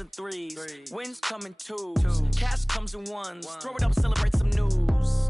comes in threes. Wins come in twos. Cash comes in ones. Throw it up, celebrate some news.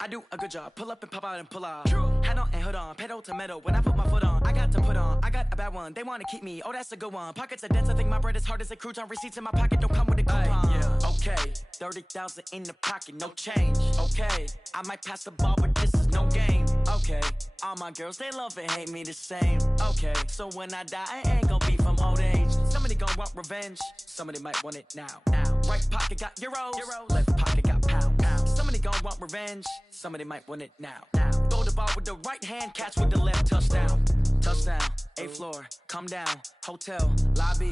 I do a good job. Pull up and pop out and pull out. Head on and hood on. Pedal to metal. When I put my foot on, I got to put on. I got a bad one. They want to keep me. Oh, that's a good one. Pockets are dense. I think my bread is hard as a crouton. Receipts in my pocket don't come with a coupon. Okay, 30,000 in the pocket, no change. Okay, I might pass the ball, but this is no game. Okay, all my girls, they love and hate me the same. Okay, so when I die, I ain't gonna be from old age. Somebody gonna want revenge. Somebody might want it now. Right pocket got euros. Left pocket got pounds. Somebody gonna want revenge. Somebody might want it now. Throw the ball with the right hand, catch with the left, touchdown. Touchdown, 8th floor, come down, hotel, lobby.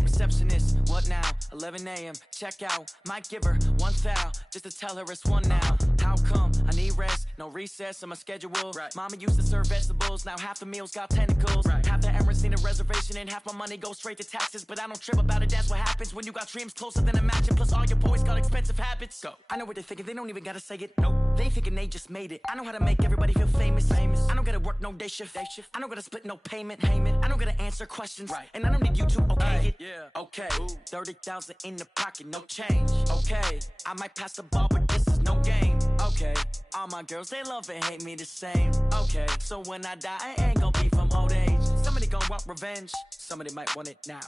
Receptionist, what now? 11 a.m. check out. Might give her one foul just to tell her it's one now. How come? I need rest, no recess on my schedule. Mama used to serve vegetables, now half the meals got tentacles. Half the errands need a reservation and half my money goes straight to taxes. But I don't trip about it, that's what happens when you got dreams closer than a mansion. Plus all your boys got expensive habits. Go. I know what they're thinking, they don't even gotta say it. Nope. They thinking they just made it. I know how to make everybody feel famous. I don't gotta work no day shift. I don't gotta split no payment. I don't gotta answer questions. And I don't need you to okay it. Okay, 30,000 in the pocket, no change. Okay, I might pass the ball, but this is no game. Okay, all my girls, they love and hate me the same. Okay, so when I die, I ain't gonna be from old age. Somebody gonna want revenge. Somebody might want it now.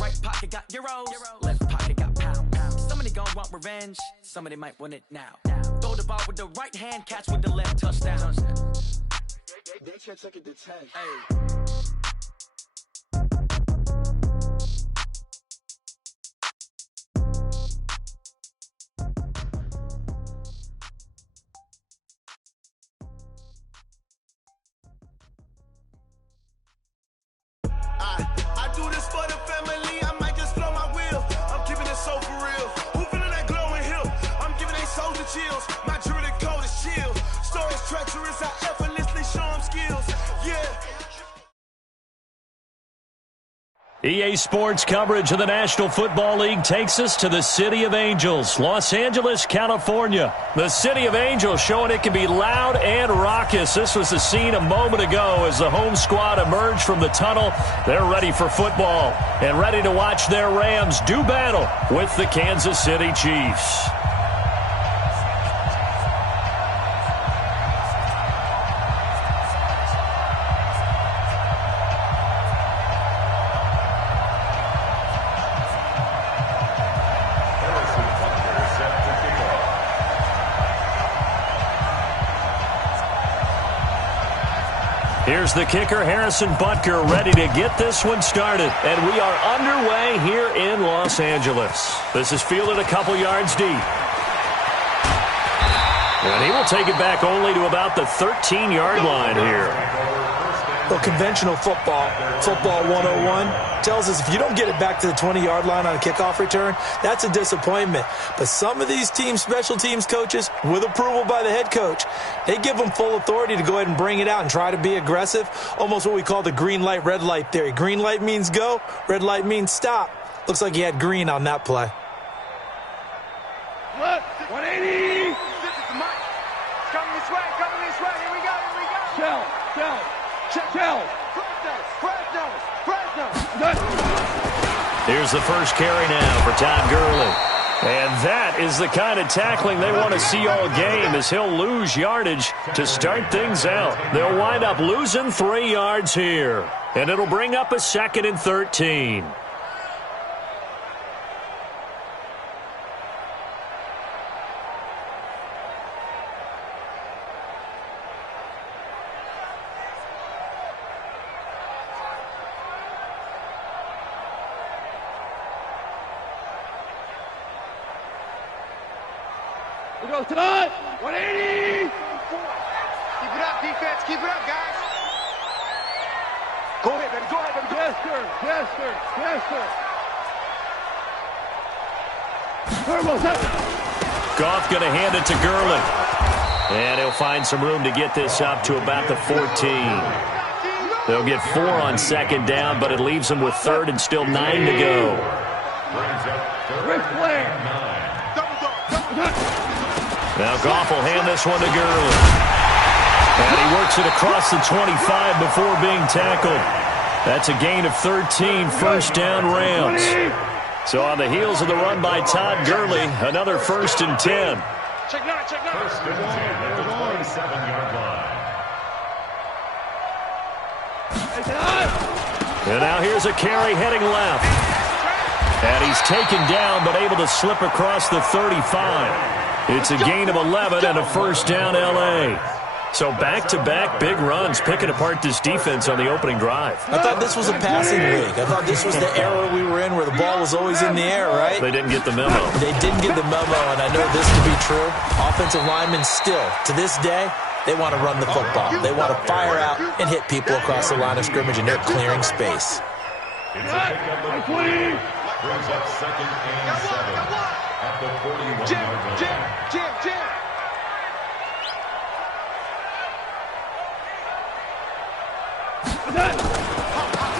Right pocket got euros. Left pocket got pounds. Somebody gonna want revenge. Somebody might want it now. Throw the ball with the right hand, catch with the left, touchdown. They can't take it to 10. I do this for the family, I might just blow my wheel. I'm keeping it so for real. Who feeling that glowing hill? I'm giving they souls the chills. My jewelry code is chill. Stories treacherous, I effortlessly show them skills. Yeah. EA Sports coverage of the National Football League takes us to the City of Angels, Los Angeles, California. The City of Angels showing it can be loud and raucous. This was the scene a moment ago as the home squad emerged from the tunnel. They're ready for football and ready to watch their Rams do battle with the Kansas City Chiefs. Here's the kicker, Harrison Butker, ready to get this one started. And we are underway here in Los Angeles. This is fielded a couple yards deep. And he will take it back only to about the 13-yard line here. Well, conventional football 101, tells us if you don't get it back to the 20-yard line on a kickoff return, that's a disappointment. But some of these special teams coaches, with approval by the head coach, they give them full authority to go ahead and bring it out and try to be aggressive, almost what we call the green light, red light theory. Green light means go, red light means stop. Looks like he had green on that play. 180! Coming this way, here we go. Shell. Here's the first carry now for Todd Gurley. And that is the kind of tackling they want to see all game, as he'll lose yardage to start things out. They'll wind up losing 3 yards here, and it'll bring up a 2nd and 13. We go tonight. 180. Keep it up, defense. Keep it up, guys. Go ahead, baby. Yes, sir. Goff going to hand it to Gurley. And he'll find some room to get this up to about the 14. They'll get 4 on 2nd down, but it leaves them with 3rd and still 9 to go. Rick Flair. Now Goff will hand this one to Gurley. And he works it across the 25 before being tackled. That's a gain of 13 first down Rams. So on the heels of the run by Todd Gurley, another 1st and 10. Check 9, check 9. 1st and 10 at the 27-yard line. And now here's a carry heading left. And he's taken down but able to slip across the 35. It's a gain of 11 and a 1st down L.A. So back-to-back big runs picking apart this defense on the opening drive. I thought this was a passing league. I thought this was the era we were in where the ball was always in the air, right? They didn't get the memo. They didn't get the memo, and I know this to be true. Offensive linemen still, to this day, they want to run the football. They want to fire out and hit people across the line of scrimmage, and they're clearing space. It's a pickup of 3. Brings up 2nd and 7 at the 41-yard line.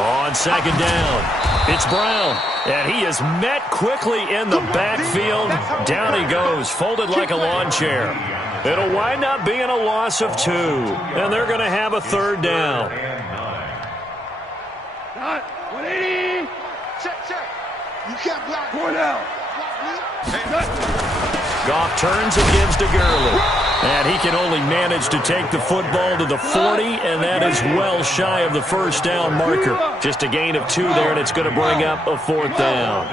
On 2nd down, it's Brown, and he is met quickly in the backfield. Down he goes, folded like a lawn chair. It'll wind up being a loss of 2, and they're going to have a 3rd down. 180. Check. You can't block. 4 down. Goff turns and gives to Gurley. And he can only manage to take the football to the 40, and that is well shy of the 1st down marker. Just a gain of 2 there, and it's going to bring up a 4th down.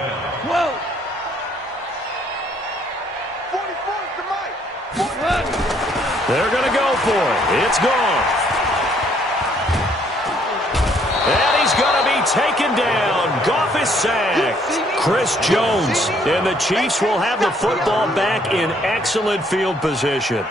12. 44 They're going to go for it. It's gone. And he's going to be taken down. Goff is sacked. Chris Jones. And the Chiefs will have the football back in excellent field position.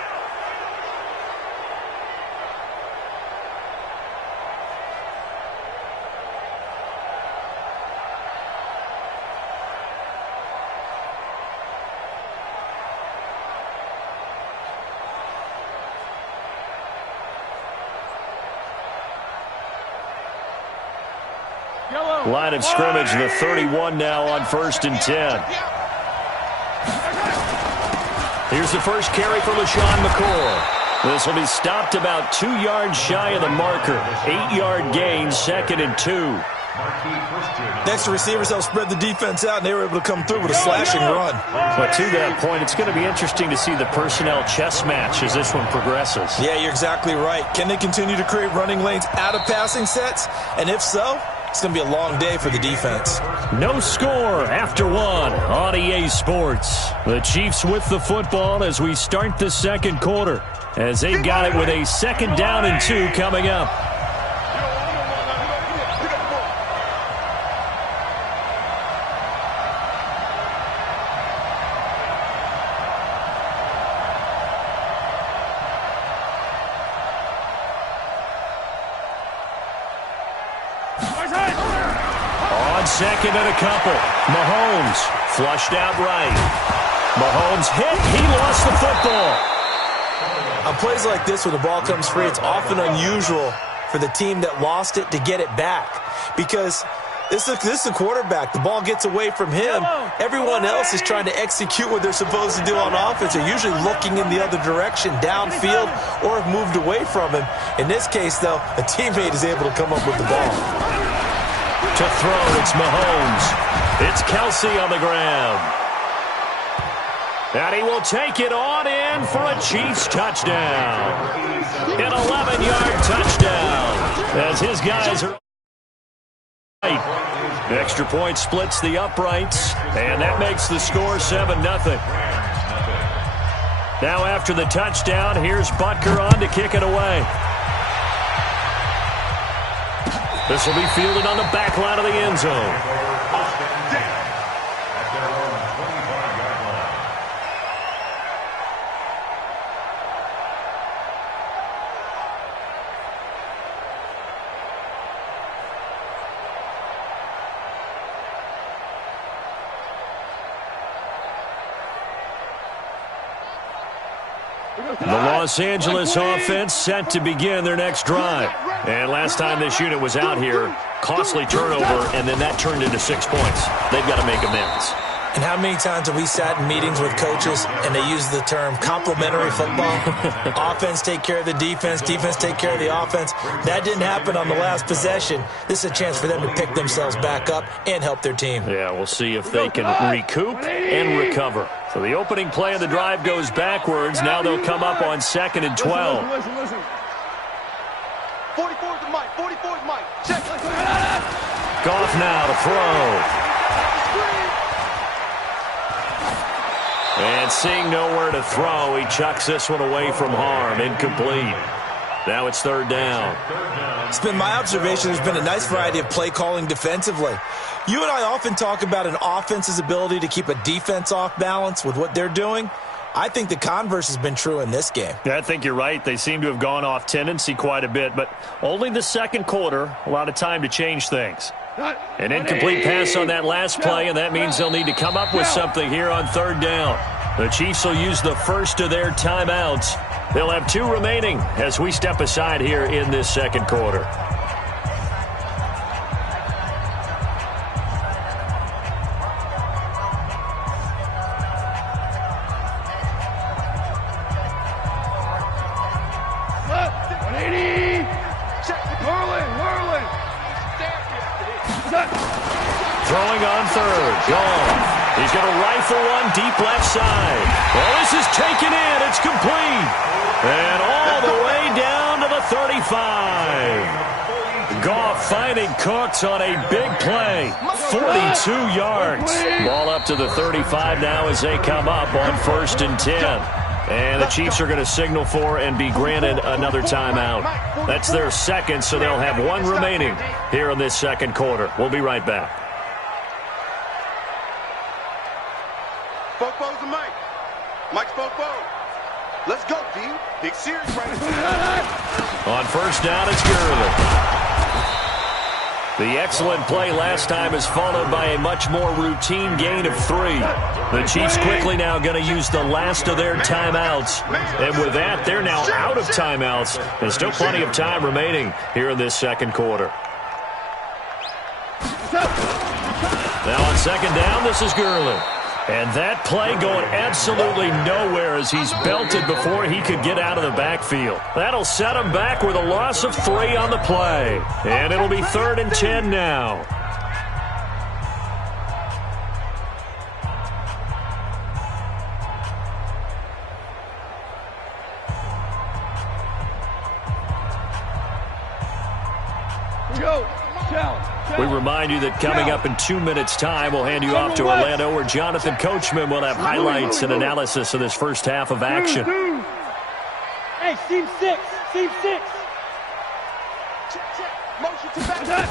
Line of scrimmage, the 31 now on 1st and 10. Here's the first carry for LaShawn McCoy. This will be stopped about 2 yards shy of the marker. 8-yard gain, 2nd and 2. Next, the receivers helped spread the defense out, and they were able to come through with a slashing run. But to that point, it's going to be interesting to see the personnel chess match as this one progresses. Yeah, you're exactly right. Can they continue to create running lanes out of passing sets? And if so, it's going to be a long day for the defense. No score after 1 on EA Sports. The Chiefs with the football as we start the 2nd quarter, as they've got it with a 2nd down and 2 coming up. On 2nd and a couple. Mahomes flushed out right. Mahomes hit. He lost the football. On plays like this where the ball comes free, it's often unusual for the team that lost it to get it back. Because this is the quarterback. The ball gets away from him. Everyone else is trying to execute what they're supposed to do on offense. They're usually looking in the other direction, downfield, or have moved away from him. In this case, though, a teammate is able to come up with the ball. To throw, it's Mahomes. It's Kelsey on the ground. And he will take it on in for a Chiefs touchdown. An 11-yard touchdown as his guys are right. Extra point splits the uprights, and that makes the score 7-0. Now after the touchdown, here's Butker on to kick it away. This will be fielded on the back line of the end zone. The Los Angeles offense set to begin their next drive. And last time this unit was out here, costly turnover, and then that turned into 6 points. They've got to make amends. And how many times have we sat in meetings with coaches and they use the term complementary football? Offense take care of the defense, defense take care of the offense. That didn't happen on the last possession. This is a chance for them to pick themselves back up and help their team. Yeah, we'll see if they can recoup and recover. So the opening play of the drive goes backwards. Now they'll come up on 2nd and 12. Listen. 44's the mic. 44's mic. Check. Goff now to throw. And seeing nowhere to throw, he chucks this one away from harm. Incomplete. Now it's 3rd down. It's been my observation there's been a nice variety of play calling defensively. You and I often talk about an offense's ability to keep a defense off balance with what they're doing. I think the converse has been true in this game. Yeah, I think you're right. They seem to have gone off tendency quite a bit, but only the second quarter, a lot of time to change things. An incomplete pass on that last play, and that means they'll need to come up with something here on 3rd down. The Chiefs will use the first of their timeouts. They'll have 2 remaining as we step aside here in this second quarter. Throwing on 3rd. Gone. He's going to rifle one deep left side. Well, this is taken in. It's complete. And all the way down to the 35. Goff finding Cooks on a big play. 42 yards. Ball up to the 35 now as they come up on 1st and 10. And the Chiefs are going to signal for and be granted another timeout. That's their second, so they'll have 1 remaining here in this second quarter. We'll be right back. Fofo's the mic. Mike's Fofo. Let's go, D. Big series right now. On 1st down, it's Gurley. The excellent play last time is followed by a much more routine gain of 3. The Chiefs quickly now going to use the last of their timeouts. And with that, they're now out of timeouts. There's still plenty of time remaining here in this second quarter. Now on 2nd down, this is Gurley. And that play going absolutely nowhere as he's belted before he could get out of the backfield. That'll set him back with a loss of 3 on the play. And it'll be 3rd and 10 now. We remind you that coming up in 2 minutes' time, we'll hand you off to Orlando, where Jonathan Coachman will have highlights and analysis of this first half of action. Hey, team 6. Team 6. Motion to back.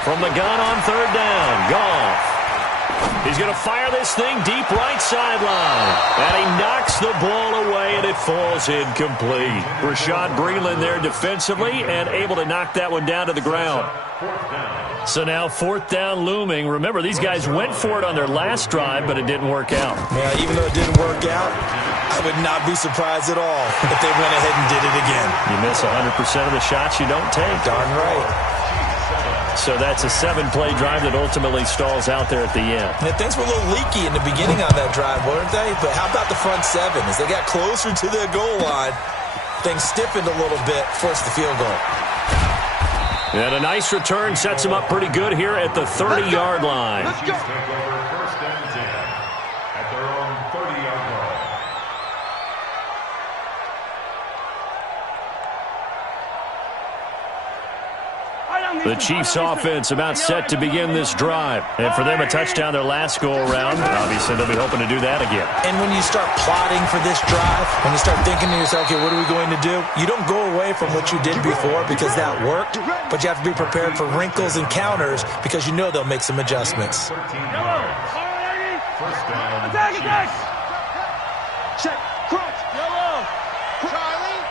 From the gun on 3rd down, Goff. He's going to fire this thing deep right sideline. And he knocks the ball away, and it falls incomplete. Rashad Breeland there defensively and able to knock that one down to the ground. So now 4th down looming. Remember, these guys went for it on their last drive, but it didn't work out. Yeah, even though it didn't work out, I would not be surprised at all if they went ahead and did it again. You miss 100% of the shots you don't take. Darn right. So that's a 7-play drive that ultimately stalls out there at the end. Yeah, things were a little leaky in the beginning on that drive, weren't they? But how about the front 7? As they got closer to their goal line, things stiffened a little bit, forced the field goal. And a nice return sets him up pretty good here at the 30-yard line. Let's go. First and 10 at their own 30-yard line. The Chiefs offense about set to begin this drive. And for them, a touchdown their last go-around. Obviously, they'll be hoping to do that again. And when you start plotting for this drive, when you start thinking to yourself, okay, what are we going to do? You don't go away from what you did before because that worked, but you have to be prepared for wrinkles and counters because you know they'll make some adjustments. First down. Attack. Check. Crunch. Yellow. Charlie.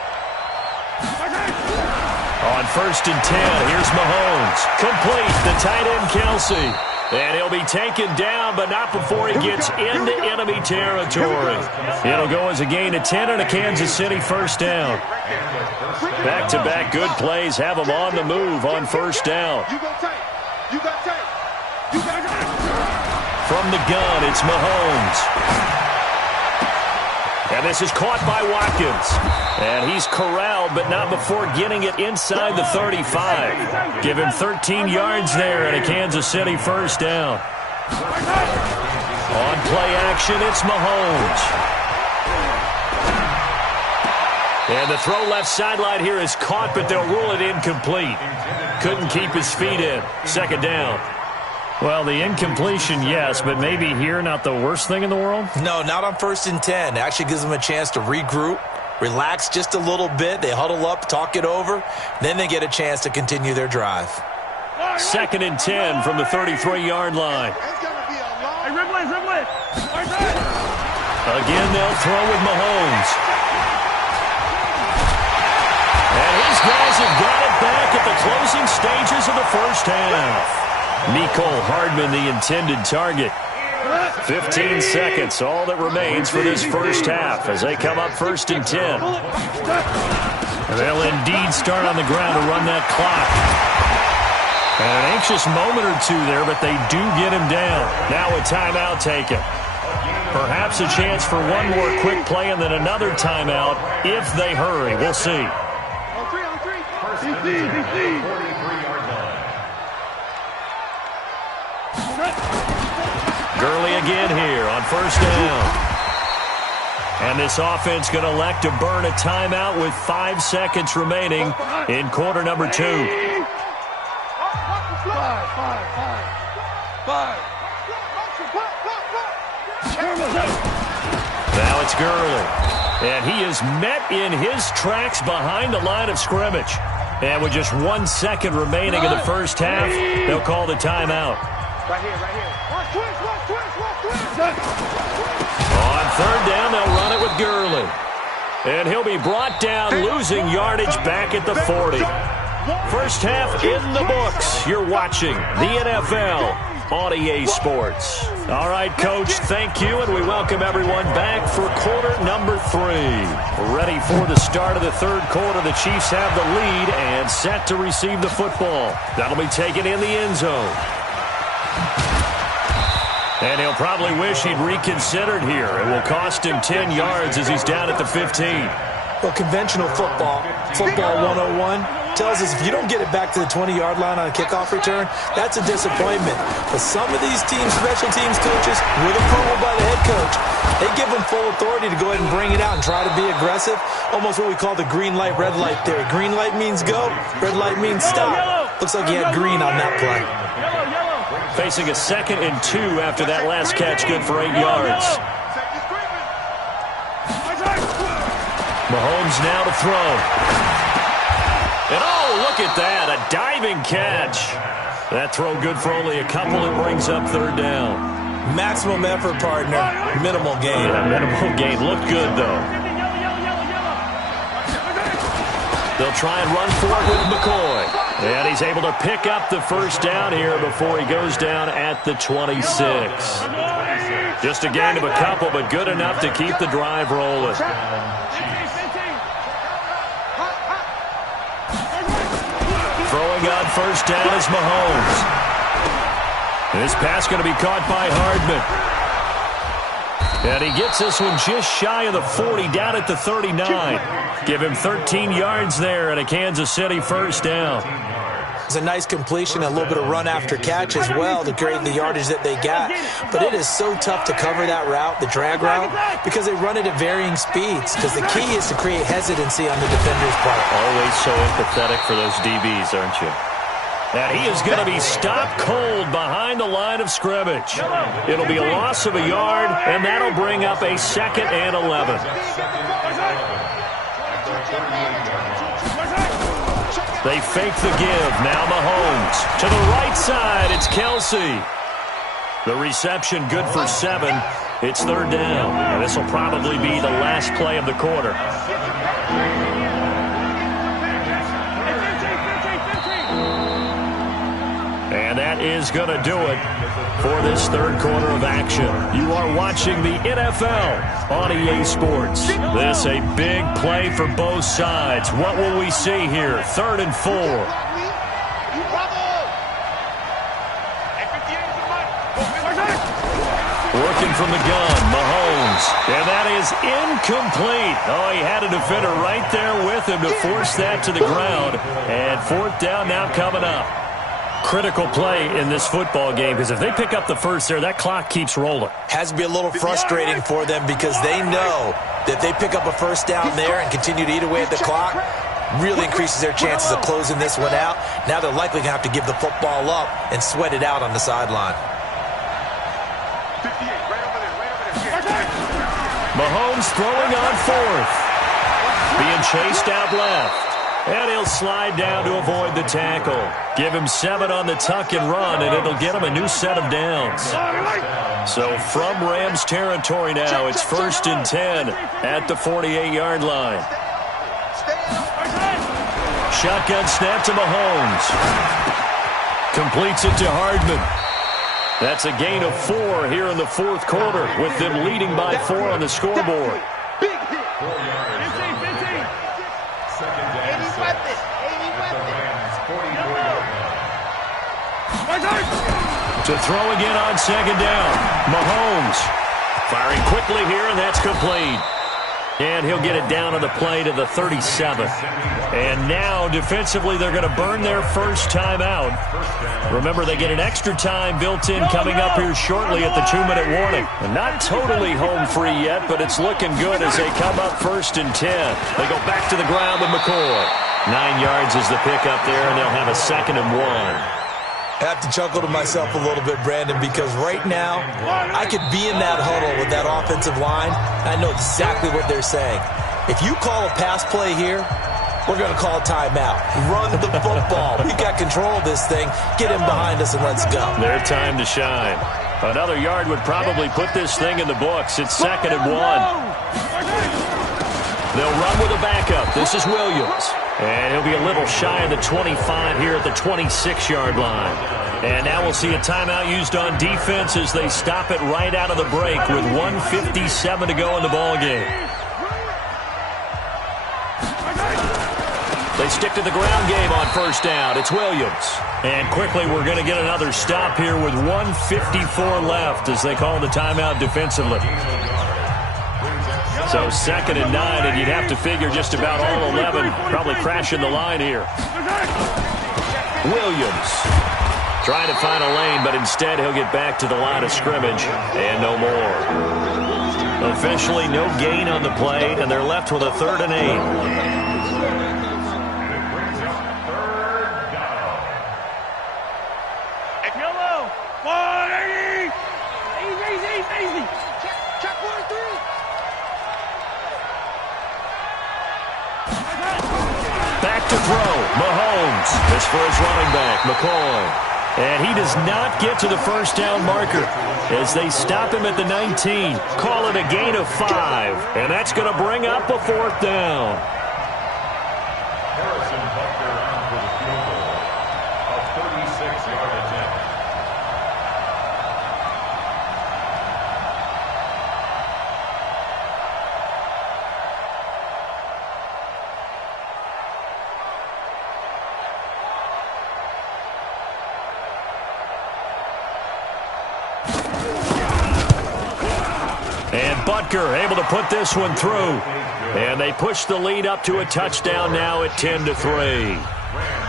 On 1st and 10, here's Mahomes. Complete, the tight end Kelsey. And he'll be taken down, but not before he gets into enemy territory. It'll go as a gain of 10 and a Kansas City first down. Back-to-back good plays have him on the move on 1st down. From the gun, it's Mahomes. And this is caught by Watkins. And he's corralled, but not before getting it inside the 35. Give him 13 yards there and a Kansas City first down. On play action, it's Mahomes. And the throw left sideline here is caught, but they'll rule it incomplete. Couldn't keep his feet in. Second down. Well, the incompletion, yes, but maybe here not the worst thing in the world? No, not on 1st and 10. It actually gives them a chance to regroup, relax just a little bit. They huddle up, talk it over. Then they get a chance to continue their drive. 2nd and 10 from the 33-yard line. Again, they'll throw with Mahomes. And his guys have got it back at the closing stages of the first half. Mecole Hardman, the intended target. 15 seconds, all that remains for this first half as they come up 1st and 10. They'll indeed start on the ground to run that clock. And an anxious moment or two there, but they do get him down. Now a timeout taken. Perhaps a chance for one more quick play and then another timeout if they hurry. We'll see. Gurley again here on 1st down. And this offense going to elect to burn a timeout with 5 seconds remaining in quarter number 2. Now it's Gurley. And he is met in his tracks behind the line of scrimmage. And with just 1 second remaining in the first half, they'll call the timeout. Right here. Watch twist. On 3rd down, they'll run it with Gurley. And he'll be brought down, losing yardage back at the 40. First half in the books. You're watching the NFL on EA Sports. All right, Coach, thank you, and we welcome everyone back for quarter number 3. Ready for the start of the 3rd quarter. The Chiefs have the lead and set to receive the football. That'll be taken in the end zone. And he'll probably wish he'd reconsidered here. It will cost him 10 yards as he's down at the 15. Well, conventional football 101, tells us if you don't get it back to the 20-yard line on a kickoff return, that's a disappointment. But some of these teams, special teams coaches, with approval by the head coach, they give them full authority to go ahead and bring it out and try to be aggressive. Almost what we call the green light, red light theory. Green light means go, red light means stop. Looks like he had green on that play. Facing a 2nd and 2 after that last catch, good for 8 yards. Mahomes now to throw. And oh, look at that, a diving catch. That throw good for only a couple. It brings up 3rd down. Maximum effort, partner. Minimal gain. Yeah, minimal gain. Looked good, though. They'll try and run for it with McCoy. And he's able to pick up the first down here before he goes down at the 26. Just a gain of a couple, but good enough to keep the drive rolling. Throwing on 1st down is Mahomes. This pass going to be caught by Hardman. And he gets this one just shy of the 40, down at the 39. Give him 13 yards there and a Kansas City first down. It's a nice completion, a little bit of run after catch as well to create the yardage that they got. But it is so tough to cover that route, the drag route, because they run it at varying speeds. Because the key is to create hesitancy on the defender's part. Always so empathetic for those DBs, aren't you? And he is going to be stopped cold behind the line of scrimmage. It'll be a loss of a yard, and that'll bring up a 2nd and 11. They fake the give. Now Mahomes. To the right side, it's Kelsey. The reception good for 7. It's 3rd down. And this will probably be the last play of the quarter. And that is going to do it for this 3rd quarter of action. You are watching the NFL on EA Sports. This a big play for both sides. What will we see here? 3rd and 4. Working from the gun, Mahomes. And that is incomplete. Oh, he had a defender right there with him to force that to the ground. And fourth down now coming up. Critical play in this football game, because if they pick up the first there, that clock keeps rolling. Has to be a little frustrating for them because they know that they pick up a first down there and continue to eat away at the clock, really increases their chances of closing this one out. Now they're likely going to have to give the football up and sweat it out on the sideline. Mahomes throwing on fourth. Being chased out left. And he'll slide down to avoid the tackle. Give him 7 on the tuck and run, and it'll get him a new set of downs. So from Rams territory now, it's 1st and 10 at the 48-yard line. Shotgun snap to Mahomes. Completes it to Hardman. That's a gain of 4 here in the fourth quarter, with them leading by 4 on the scoreboard. To throw again on second down. Mahomes firing quickly here, and that's complete. And he'll get it down on the play to the 37th. And now, defensively, they're going to burn their first timeout. Remember, they get an extra time built in coming up here shortly at the 2-minute warning. And not totally home free yet, but it's looking good as they come up 1st and 10. They go back to the ground with McCoy. 9 yards is the pickup there, and they'll have a 2nd and 1. I have to chuckle to myself a little bit, Brandon, because right now I could be in that huddle with that offensive line. I know exactly what they're saying. If you call a pass play here, we're going to call a timeout. Run the football. We got control of this thing. Get him behind us and let's go. Their time to shine. Another yard would probably put this thing in the books. It's 2nd and 1. They'll run with a backup. This is Williams. And he'll be a little shy of the 25 here at the 26-yard line. And now we'll see a timeout used on defense as they stop it right out of the break with 1:57 to go in the ballgame. They stick to the ground game on first down. It's Williams. And quickly we're going to get another stop here with 1:54 left as they call the timeout defensively. So 2nd and 9, and you'd have to figure just about all 11 probably crashing the line here. Williams trying to find a lane, but instead he'll get back to the line of scrimmage and no more. Officially no gain on the play, and they're left with a 3rd and 8. To throw, Mahomes. This for his running back, McCoy. And he does not get to the first down marker as they stop him at the 19. Call it a gain of 5. And that's going to bring up a 4th down. Harrison Butker on for the field goal. A 36-yard attempt. And Butker able to put this one through. And they push the lead up to a touchdown now at 10-3.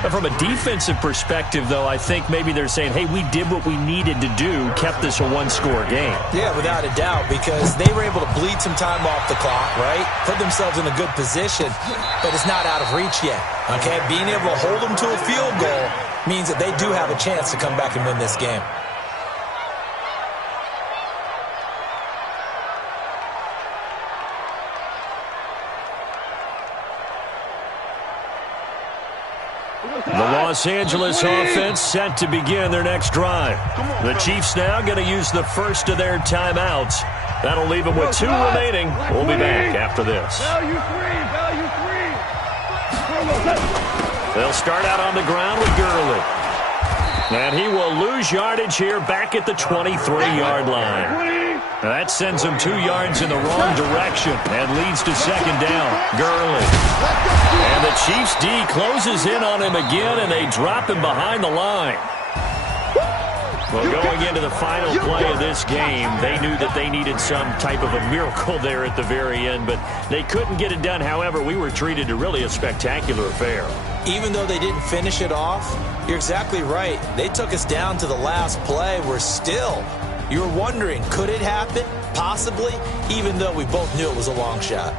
But from a defensive perspective, though, I think maybe they're saying, hey, we did what we needed to do, kept this a one-score game. Yeah, without a doubt, because they were able to bleed some time off the clock, right? Put themselves in a good position, but it's not out of reach yet, okay? Being able to hold them to a field goal means that they do have a chance to come back and win this game. The Los Angeles offense set to begin their next drive. The Chiefs now going to use the first of their timeouts. That'll leave them with 2 remaining. We'll be back after this. They'll start out on the ground with Gurley. And he will lose yardage here back at the 23-yard line. Now that sends him 2 yards in the wrong direction and leads to second down. Gurley. And the Chiefs D closes in on him again, and they drop him behind the line. Well, going into the final play of this game, they knew that they needed some type of a miracle there at the very end, but they couldn't get it done. However, we were treated to really a spectacular affair. Even though they didn't finish it off, you're exactly right. They took us down to the last play. You were wondering, could it happen? Possibly, even though we both knew it was a long shot.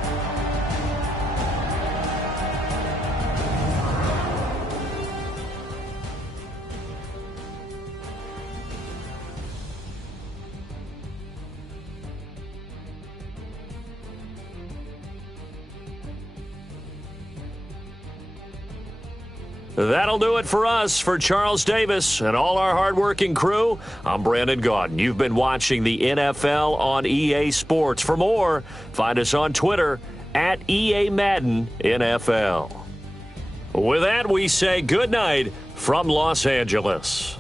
That'll do it for us. For Charles Davis and all our hardworking crew, I'm Brandon Gaudin. You've been watching the NFL on EA Sports. For more, find us on Twitter at EA Madden NFL. With that, we say good night from Los Angeles.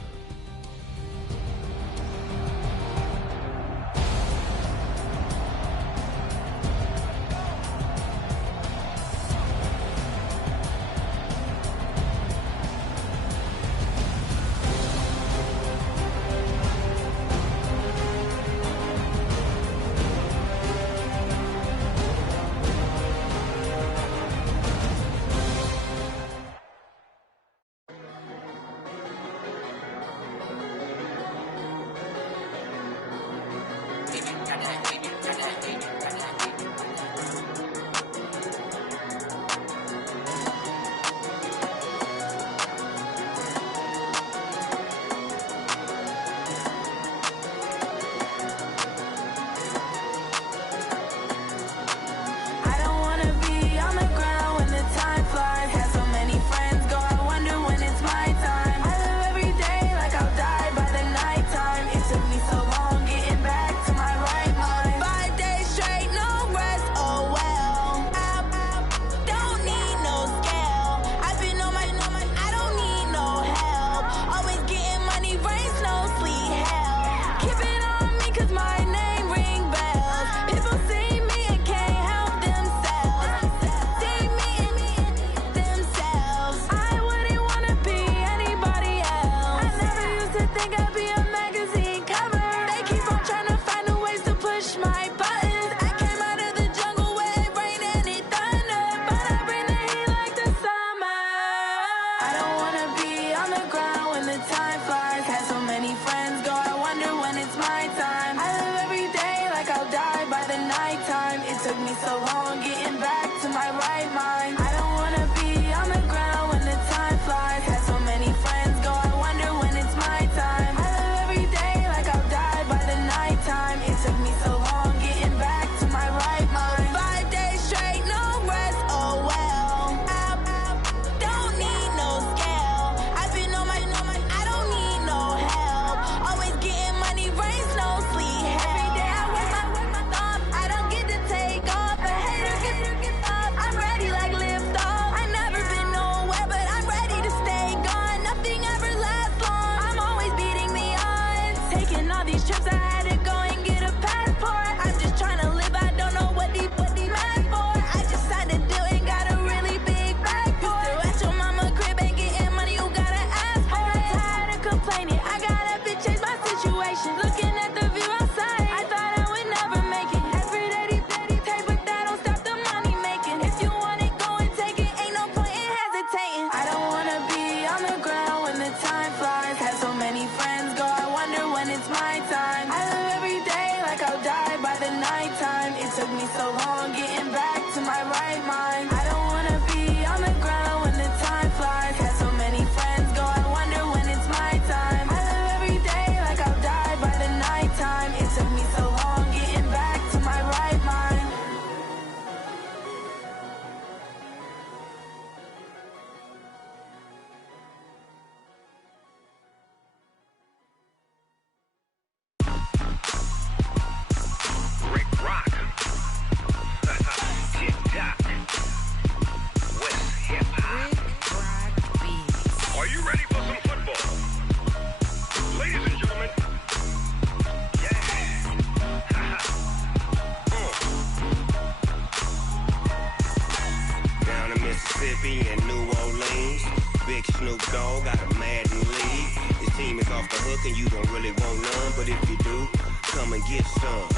Mississippi and New Orleans. Big Snoop Dogg got a Madden league. It's seem is off the hook and you don't really want none, but if you do, come and get some.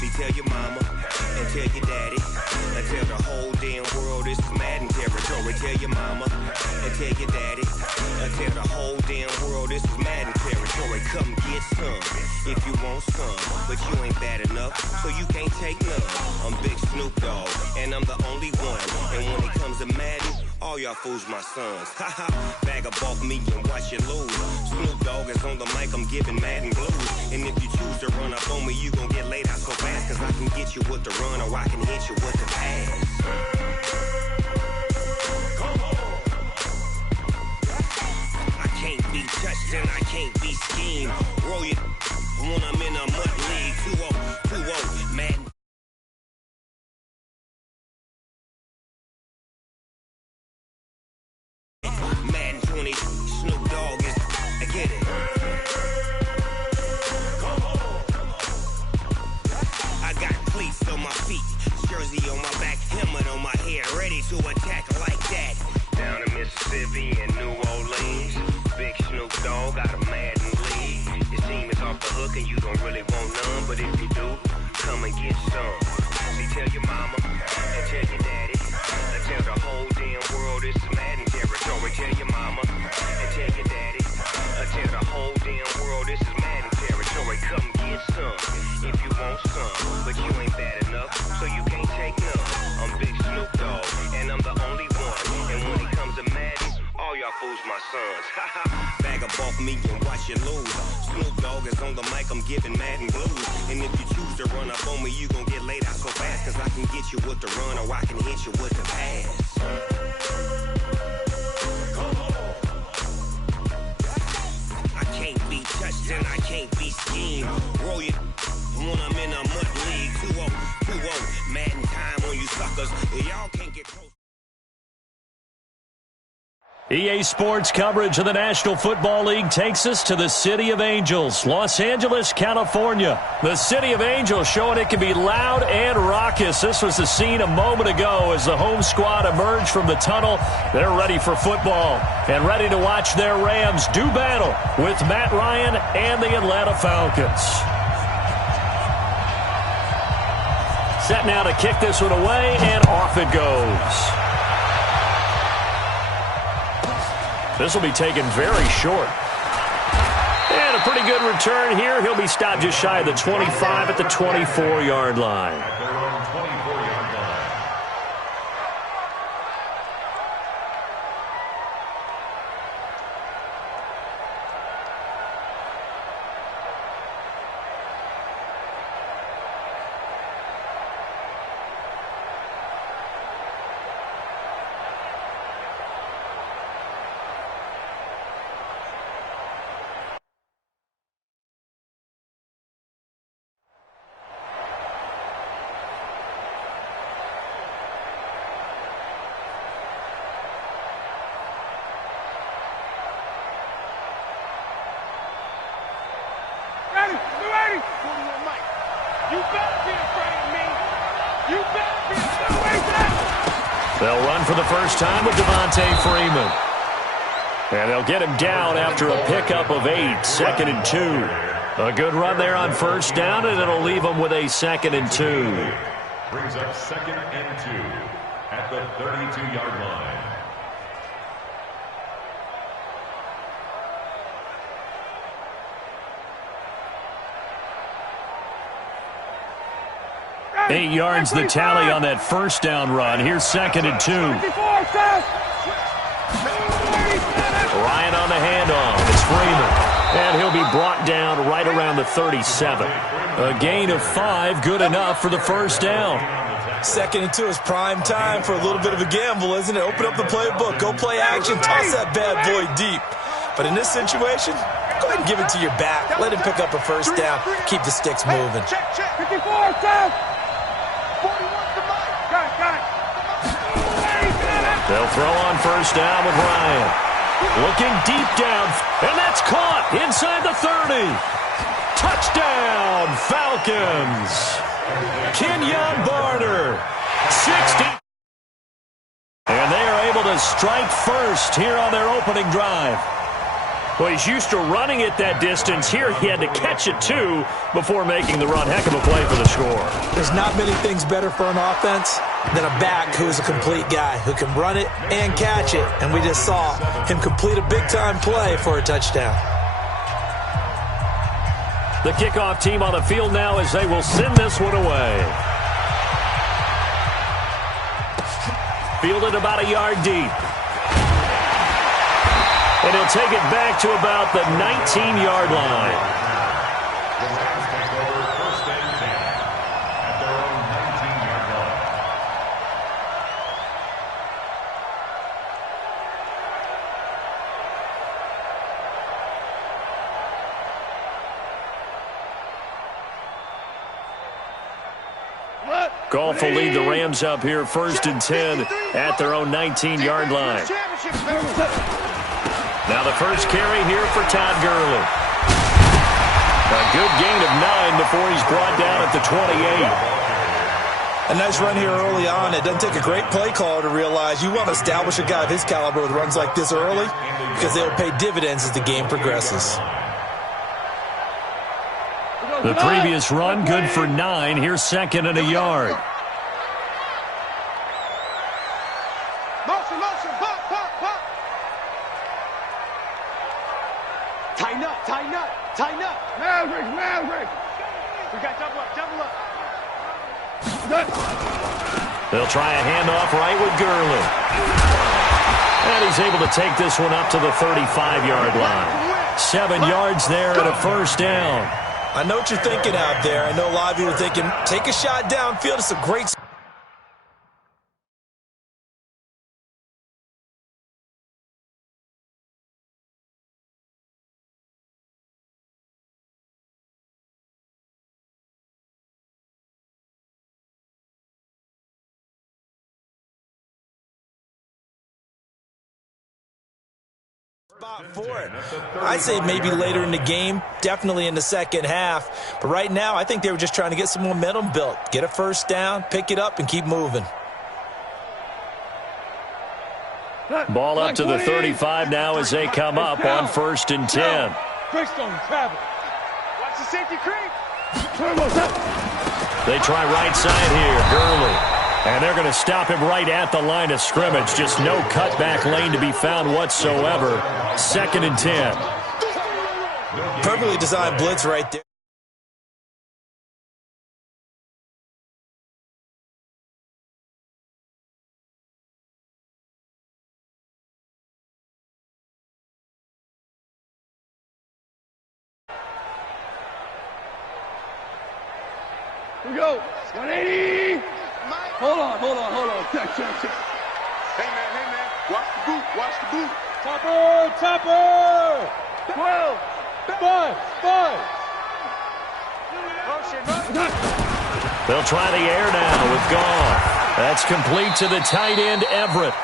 See, tell your mama and tell your daddy and tell the whole damn world this is Madden territory. Tell your mama and tell your daddy and tell the whole damn world this is Madden territory. Come get some if you want some, but you ain't bad enough, so you can't take none. I'm Big Snoop Dogg, and I'm the only one. And when it comes to Madden, all y'all fools my sons. Haha, bag up off me and watch you lose. Snoop Dogg is on the mic, I'm giving Madden blues. And if you choose to run up on me, you gon' get laid out so fast, cause I can get you with the run or I can hit you with the pass. I can't be touched and I can't be schemed. Roll you when I'm in a mud league. 2-0, Madden. Madden 20, Snoop Dogg is, I get it. I got cleats on my feet, jersey on my back, helmet on my head, ready to attack like that. Down in Mississippi and New Orleans, Big Snoop Dogg got a Madden league. Your team is off the hook and you don't really want none, but if you do, come and get some. See, tell your mama and tell your daddy and tell the whole damn world this is Madden territory. Tell your mama and tell your daddy and tell the whole damn world this is Madden territory. Come get some if you want some, but you ain't bad enough, so you can't take none. I'm Big Snoop Dogg, and I'm the only one. And when it comes to Madden, all y'all fools my sons. Haha, bag up off me and watch you lose. Snoop Dogg is on the mic, I'm giving Madden blues. And if you choose to run up on me, you gon' get laid out so fast, cause I can get you with the run or I can hit you with the pass. I can't be touched and I can't be schemed. Roll you when I'm in a mud league. 2-0, Madden time on you suckers. Y'all can't get close. EA Sports coverage of the National Football League takes us to the City of Angels, Los Angeles, California. The City of Angels showing it can be loud and raucous. This was the scene a moment ago as the home squad emerged from the tunnel. They're ready for football and ready to watch their Rams do battle with Matt Ryan and the Atlanta Falcons. Set now to kick this one away, and off it goes. This will be taken very short. And a pretty good return here. He'll be stopped just shy of the 25 at the 24-yard line. At their own 24-yard line. They'll run for the first time with Devontae Freeman. And they'll get him down after a pickup of 8, 2nd and 2. A good run there on first down, and it'll leave them with a 2nd and 2. Brings up 2nd and 2 at the 32-yard line. Eight yards the tally on that first down run. Here's 2nd and 2. Ryan on the handoff. It's Freeman. And he'll be brought down right around the 37. A gain of 5, good enough for the first down. 2nd and 2 is prime time for a little bit of a gamble, isn't it? Open up the playbook, go play action, toss that bad boy deep. But in this situation, go ahead and give it to your back. Let him pick up a first down. Keep the sticks moving. Check. 54, South. 41 to Mike. Got it. They'll throw on first down with Ryan. Looking deep down, and that's caught inside the 30. Touchdown, Falcons. Kenyon Barner, 60. And they are able to strike first here on their opening drive. Well, he's used to running it that distance. Here he had to catch it, too, before making the run. Heck of a play for the score. There's not many things better for an offense than a back who is a complete guy, who can run it and catch it. And we just saw him complete a big-time play for a touchdown. The kickoff team on the field now as they will send this one away. Fielded about a yard deep. And he'll take it back to about the 19-yard line. The Rams take over 1st and 10 at their own 19-yard line. Goff will lead the Rams up here 1st and 10 at their own 19-yard line. Now the first carry here for Todd Gurley. A good gain of 9 before he's brought down at the 28. A nice run here early on. It doesn't take a great play caller to realize you want to establish a guy of his caliber with runs like this early because they'll pay dividends as the game progresses. The previous run good for 9. Here's 2nd and a yard. Motion, pop. Tighten up. Maverick. We got double up. They'll try a handoff right with Gurley. And he's able to take this one up to the 35-yard line. 7 yards there and a 1st down. I know what you're thinking out there. I know a lot of you are thinking, take a shot downfield. It's a great... spot for it. I'd say maybe later in the game, definitely in the second half. But right now, I think they were just trying to get some momentum built. Get a 1st down, pick it up, and keep moving. Ball up to the 35 now as they come up on 1st and 10. Bristol, travel. Watch the safety creep. They try right side here, Gurley. And they're going to stop him right at the line of scrimmage. Just no cutback lane to be found whatsoever. 2nd and 10. Perfectly designed blitz right there. Here we go. 180. Hold on. Check. Hey, man. Watch the boot. Topper. 12. 5. Motion. They'll try the air now with Goff. That's complete to the tight end, Everett.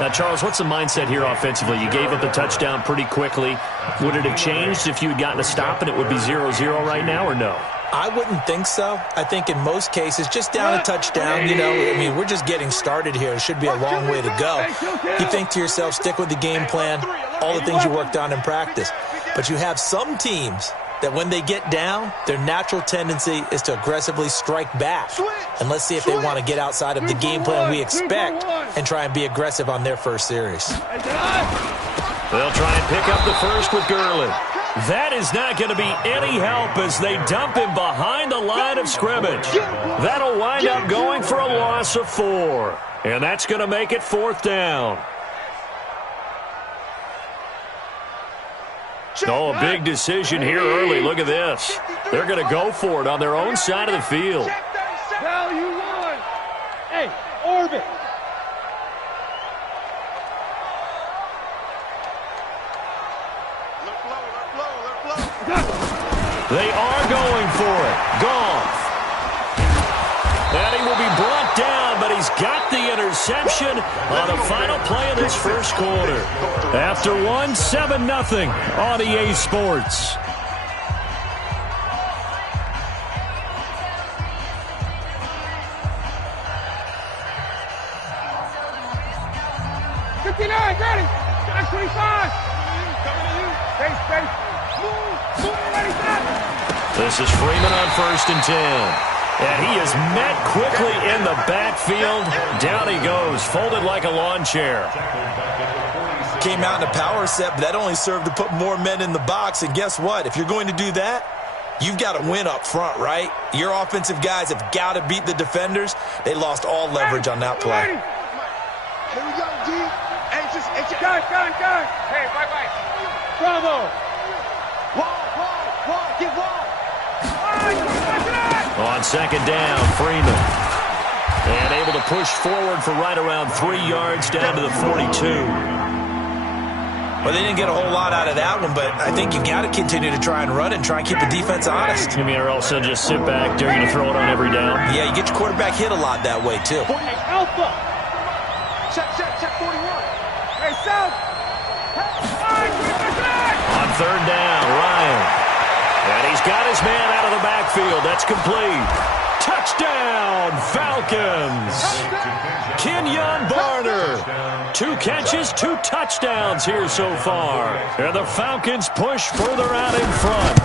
Now, Charles, what's the mindset here offensively? You gave up the touchdown pretty quickly. Would it have changed if you had gotten a stop and it would be 0-0 right now, or no? I wouldn't think so. I think in most cases, just down a touchdown, we're just getting started here. It should be a long way to go. You think to yourself, stick with the game plan, all the things you worked on in practice. But you have some teams that when they get down, their natural tendency is to aggressively strike back. And let's see if they want to get outside of the game plan we expect and try and be aggressive on their first series. They'll try and pick up the first with Gurley. That is not going to be any help as they dump him behind the line of scrimmage. That'll wind up going for a loss of 4. And that's going to make it 4th down. Oh, a big decision here early. Look at this. They're going to go for it on their own side of the field. Value 1. Hey, orbit. They are going for it. Goff. And he will be brought down, but he's got the interception on the final play of this first quarter. After 7-0 on EA Sports. '59, ready. 25. This is Freeman on 1st and 10. And he is met quickly in the backfield. Down he goes, folded like a lawn chair. Came out in a power set, but that only served to put more men in the box. And guess what? If you're going to do that, you've got to win up front, right? Your offensive guys have got to beat the defenders. They lost all leverage on that play. Here we go, G. Gun. Hey, bye. Bravo. Wall, get wall. On 2nd down, Freeman. And able to push forward for right around 3 yards down to the 42. Well, they didn't get a whole lot out of that one, but I think you got to continue to try and run and try and keep the defense honest. You mean, or else they'll just sit back, dare you to throw it on every down? Yeah, you get your quarterback hit a lot that way, too. 48 Alpha. Check 41. Hey, South. On 3rd down, Ryan. And he's got his man out of the backfield. That's complete. Touchdown, Falcons. Kenyon Barner. 2 catches, 2 touchdowns here so far. And the Falcons push further out in front.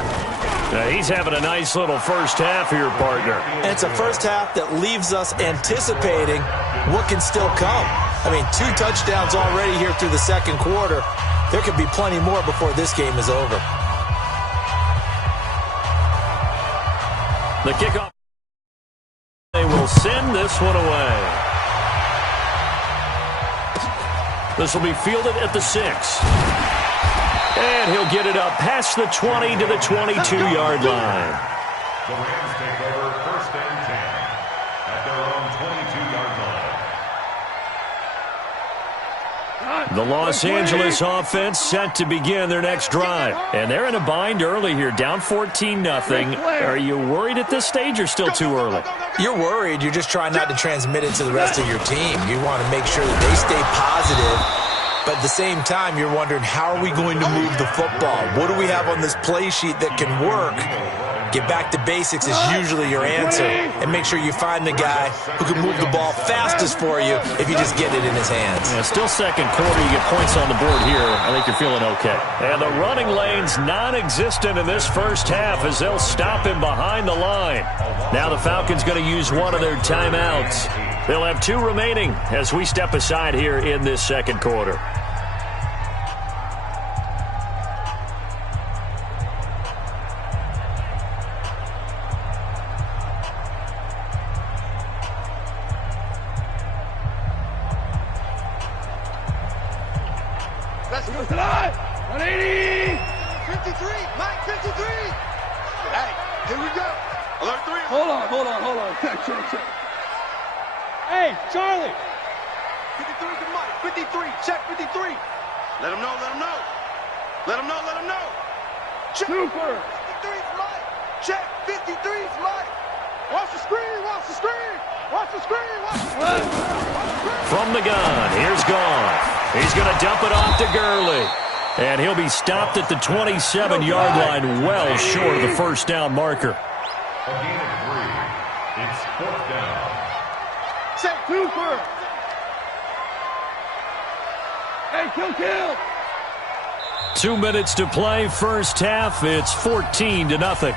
Now he's having a nice little first half here, partner. And it's a first half that leaves us anticipating what can still come. I mean, 2 touchdowns already here through the second quarter. There could be plenty more before this game is over. The kickoff. They will send this one away. This will be fielded at the 6. And he'll get it up past the 20 to the 22-yard line. The Rams take over 1st and 10 at their own 22-yard line. The Los Angeles offense set to begin their next drive. And they're in a bind early here, down 14-0. Are you worried at this stage or still too early? You're worried. You're just trying not to transmit it to the rest of your team. You want to make sure that they stay positive. But at the same time, you're wondering, how are we going to move the football? What do we have on this play sheet that can work? Get back to basics is usually your answer. And make sure you find the guy who can move the ball fastest for you if you just get it in his hands. Yeah, still second quarter. You get points on the board here. I think you're feeling okay. And the running lane's non-existent in this first half as they'll stop him behind the line. Now the Falcons going to use one of their timeouts. They'll have 2 remaining as we step aside here in this second quarter. Let's go. 180. 53. Mike, 53. Hey, here we go. Alert 3. Hold on. Check. Hey, Charlie. 53 to Mike. 53. Check 53. Let him know. Check. Super. 53's Mike. Check. 53's Mike. Watch the screen. From the gun, here's Goff. He's going to dump it off to Gurley. And he'll be stopped at the 27-yard line, well short of the first down marker. A gain of 3. It's 4th down. Check. Super. Hey, kill. 2 minutes to play, first half. It's 14-0.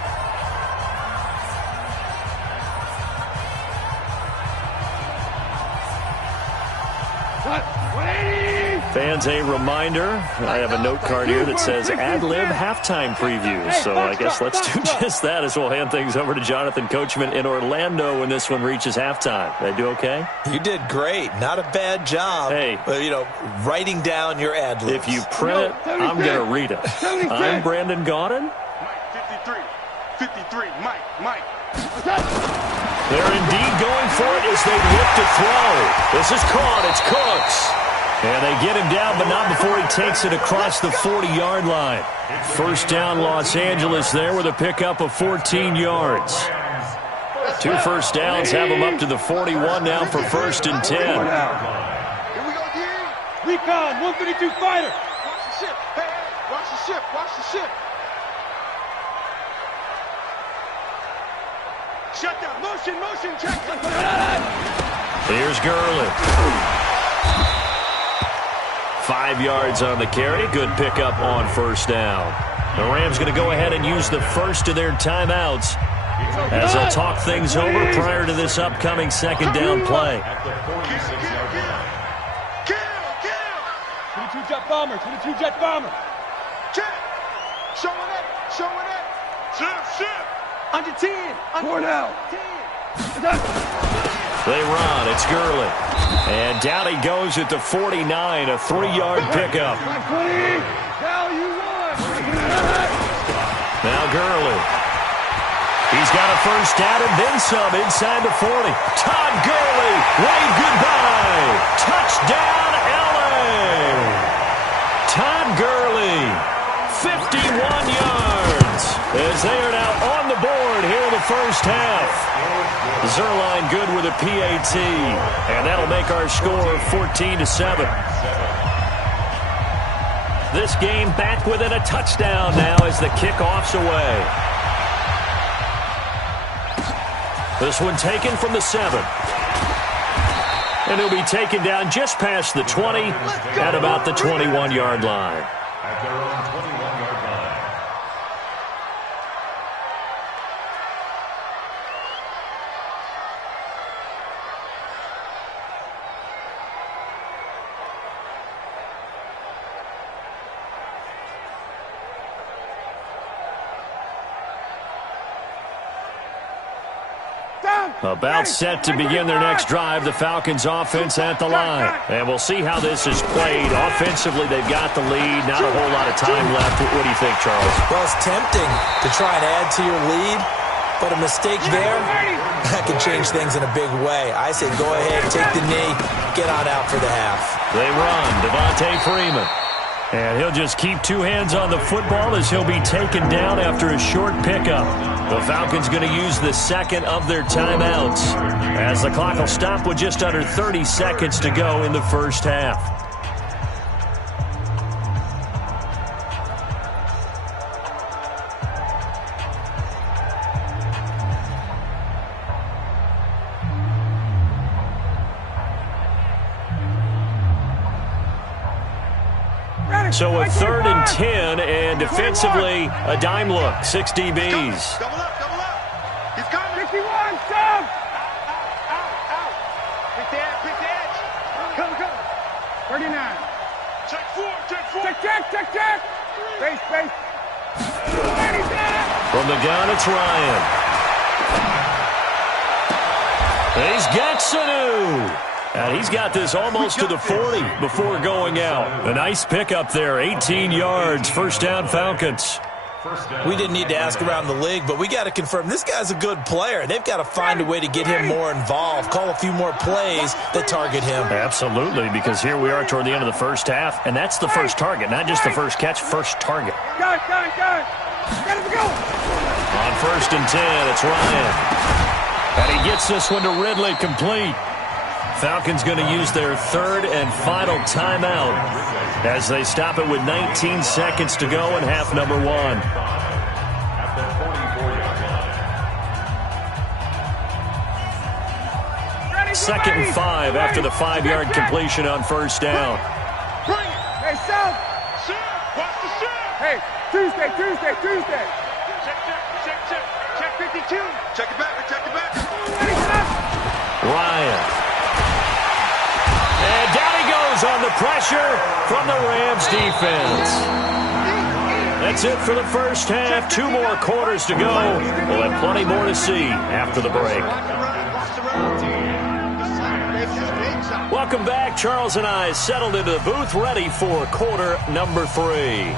Fans, a reminder, I have a note card here that says ad-lib halftime preview. So I guess let's do just that as we'll hand things over to Jonathan Coachman in Orlando when this one reaches halftime. Did I do okay? You did great. Not a bad job. Hey. Writing down your ad-libs. If you print it, I'm going to read it. I'm Brandon Gaudin. Mike, 53. 53. Mike. They're indeed going for it as they look to throw. This is caught. It's Cooks. And they get him down, but not before he takes it across the 40-yard line. First down, Los Angeles there with a pickup of 14 yards. 2 first downs have him up to the 41 now for 1st and 10. Here we go, D. Recon, 152 fighter. Watch the ship. Hey, watch the ship. Shut down. Motion, check. Here's Gurley. 5 yards on the carry. Good pickup on first down. The Rams going to go ahead and use the first of their timeouts as they'll talk things over prior to this upcoming second down play. 22 jet bomber, 22 jet bomber. Showing it. Shift. Under 10. Four now. 10. They run. It's Gurley. And down he goes at the 49, a 3-yard pickup. Now you won. Now Gurley. He's got a first down and then some inside the 40. Todd Gurley, wave goodbye. Touchdown, LA. Todd Gurley, 51 yards, as they are now on the board here in the first half. Zerline good with a PAT, and that'll make our score 14-7. This game back within a touchdown now as the kickoff's away. This one taken from the 7. And he'll be taken down just past the 20 at about the 21-yard line. At their own 21-yard line. About set to begin their next drive, the Falcons offense at the line. And we'll see how this is played. Offensively, they've got the lead. Not a whole lot of time left. What do you think, Charles? Well, it's tempting to try and add to your lead, but a mistake there, that can change things in a big way. I say go ahead, take the knee, get on out for the half. They run. Devontae Freeman. And he'll just keep two hands on the football as he'll be taken down after a short pickup. The Falcons going to use the second of their timeouts as the clock will stop with just under 30 seconds to go in the first half. So a 3rd and 10, and defensively, a dime look, 6 DBs. Double up. He's coming. 61, stop! Out. Quick the edge. Come. 39. Check 4. Check. Space. From the gun, it's Ryan. He's got Sanu. And he's got this almost to the 40 before going out. A nice pickup there, 18 yards, first down Falcons. We didn't need to ask around the league, but we got to confirm this guy's a good player. They've got to find a way to get him more involved, call a few more plays that target him. Absolutely, because here we are toward the end of the first half, and that's the first target, not just the first catch, first target. Go. Got it to go. On 1st and 10, it's Ryan. And he gets this one to Ridley, complete. Falcons going to use their 3rd and final timeout as they stop it with 19 seconds to go in half number 1. At the 44-yard line. 2nd and 5 after the 5-yard completion on first down. Bring it. Hey, South. Watch the shot. Hey, Tuesday. Check 52. Check it back. Ryan. And down he goes on the pressure from the Rams defense. That's it for the first half. 2 more quarters to go. We'll have plenty more to see after the break. Welcome back. Charles and I settled into the booth, ready for quarter number 3.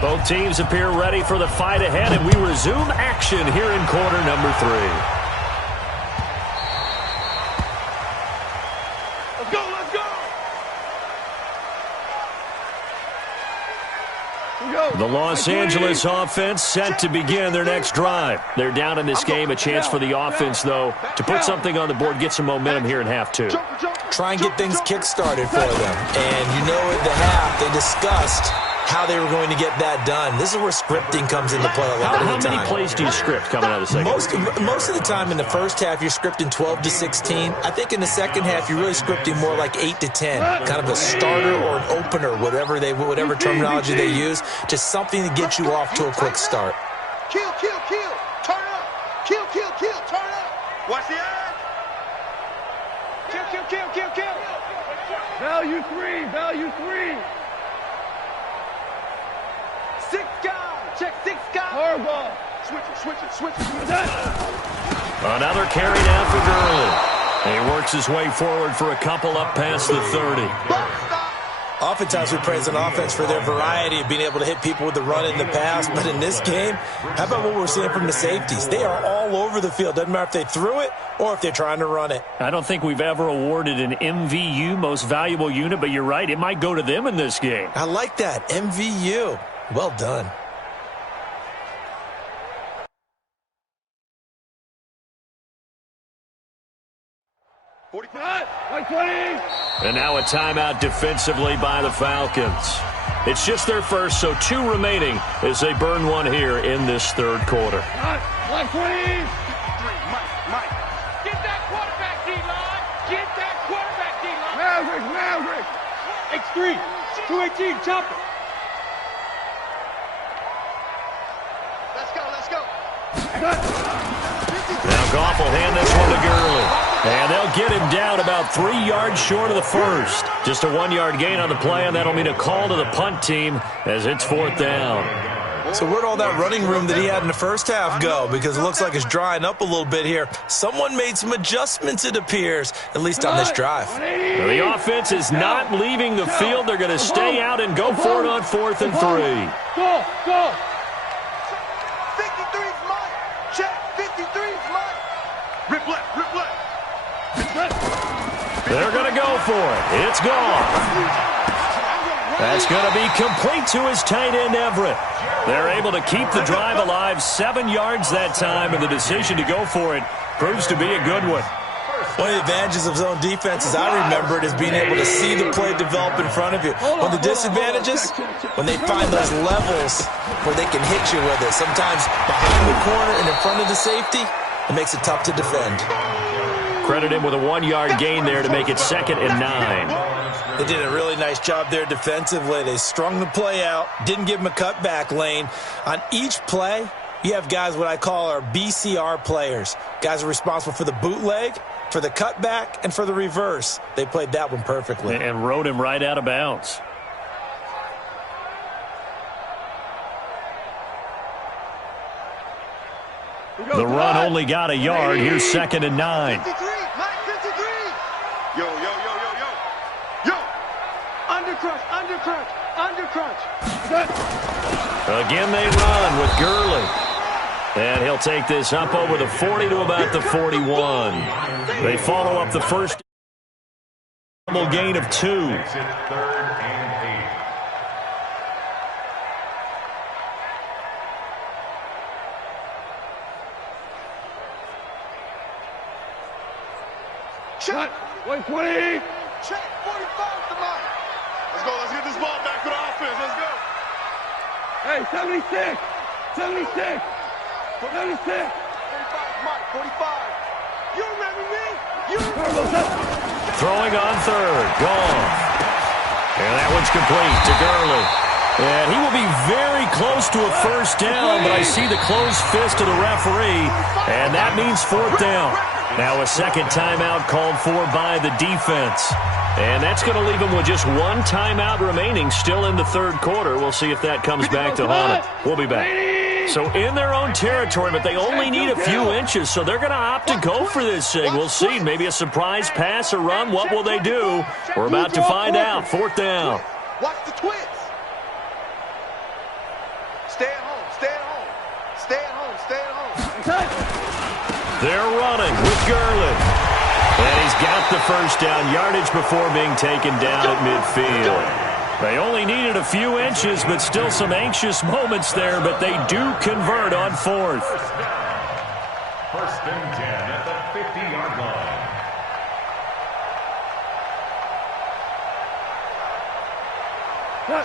Both teams appear ready for the fight ahead, and we resume action here in quarter number 3. Let's go. The Los Angeles offense set to begin their next drive. They're down in this game. A chance for the offense, though, to put something on the board, get some momentum here in half two. Try and get things kick-started for them. And you know at the half, they discussed how they were going to get that done. This is where scripting comes into play a lot of the time. How many plays do you script coming out of the second? Most of the time in the first half, you're scripting 12 to 16. I think in the second half, you're really scripting more like 8 to 10. Kind of a starter or an opener, whatever terminology they use. Just something to get you off to a quick start. Kill, kill, kill. Turn up. Kill, kill, kill. Turn up. Watch the edge. Kill, kill, kill, kill, kill. Value three. 6 guys. Check 6 guys. Horrible. Switch it. Another carry down for Gurley. He works his way forward for a couple up past the 30. Oftentimes we praise an offense for their variety of being able to hit people with the run in the pass, but in this game, how about what we're seeing from the safeties? They are all over the field. Doesn't matter if they threw it or if they're trying to run it. I don't think we've ever awarded an MVU, most valuable unit, but you're right, it might go to them in this game. I like that, MVU. Well done. And now a timeout defensively by the Falcons. It's just their first, so 2 remaining as they burn one here in this third quarter. Mike. Get that quarterback, D-line. Get that quarterback, D-line. Maverick. X3. 218. Chop it. Let's go. Now Goff will hand this one to Gurley. And they'll get him down about 3 yards short of the first. Just a 1-yard gain on the play, and that'll mean a call to the punt team as it's 4th down. So where'd all that running room that he had in the first half go? Because it looks like it's drying up a little bit here. Someone made some adjustments, it appears, at least on this drive. The offense is not leaving the field. They're going to stay out and go for it on 4th and 3. Go. 53's mine. Check. 53's mine. Rip left. They're going to go for it. It's gone. That's going to be complete to his tight end, Everett. They're able to keep the drive alive, 7 yards that time, and the decision to go for it proves to be a good one. One of the advantages of zone defense, as I remember it, is being able to see the play develop in front of you. One of the disadvantages, when they find those levels where they can hit you with it, sometimes behind the corner and in front of the safety, it makes it tough to defend. Credit him with a 1-yard gain there to make it 2nd and 9. They did a really nice job there defensively. They strung the play out, didn't give him a cutback lane. On each play, you have guys what I call our BCR players. Guys are responsible for the bootleg, for the cutback, and for the reverse. They played that one perfectly. And rode him right out of bounds. The run only got a yard. Here's 2nd and 9. 53. Yo. Undercrunch. Again they run with Gurley. And he'll take this up over the 40 to about the 41. They follow up the first gain of 2. Makes it 3rd and 8. Shot. 120. Check. 45's the mark. Let's get this ball back to the offense. Let's go. Hey, 76. 45, Mike. 45. You remember me? Throwing on 3rd. Gone. And that one's complete to Gurley. And he will be very close to a first down, but I see the closed fist of the referee, and that means 4th down. Now a second timeout called for by the defense. And that's going to leave him with just 1 timeout remaining still in the third quarter. We'll see if that comes back to haunt him. We'll be back. So in their own territory, but they only need a few inches, so they're going to opt to go for this thing. We'll see. Maybe a surprise pass or run. What will they do? We're about to find out. 4th down. Watch the twins. Stay at home. They're running with Gurley. And he's got the first down, yardage before being taken down at midfield. They only needed a few inches, but still some anxious moments there, but they do convert on fourth. First and 10 at the 50-yard line.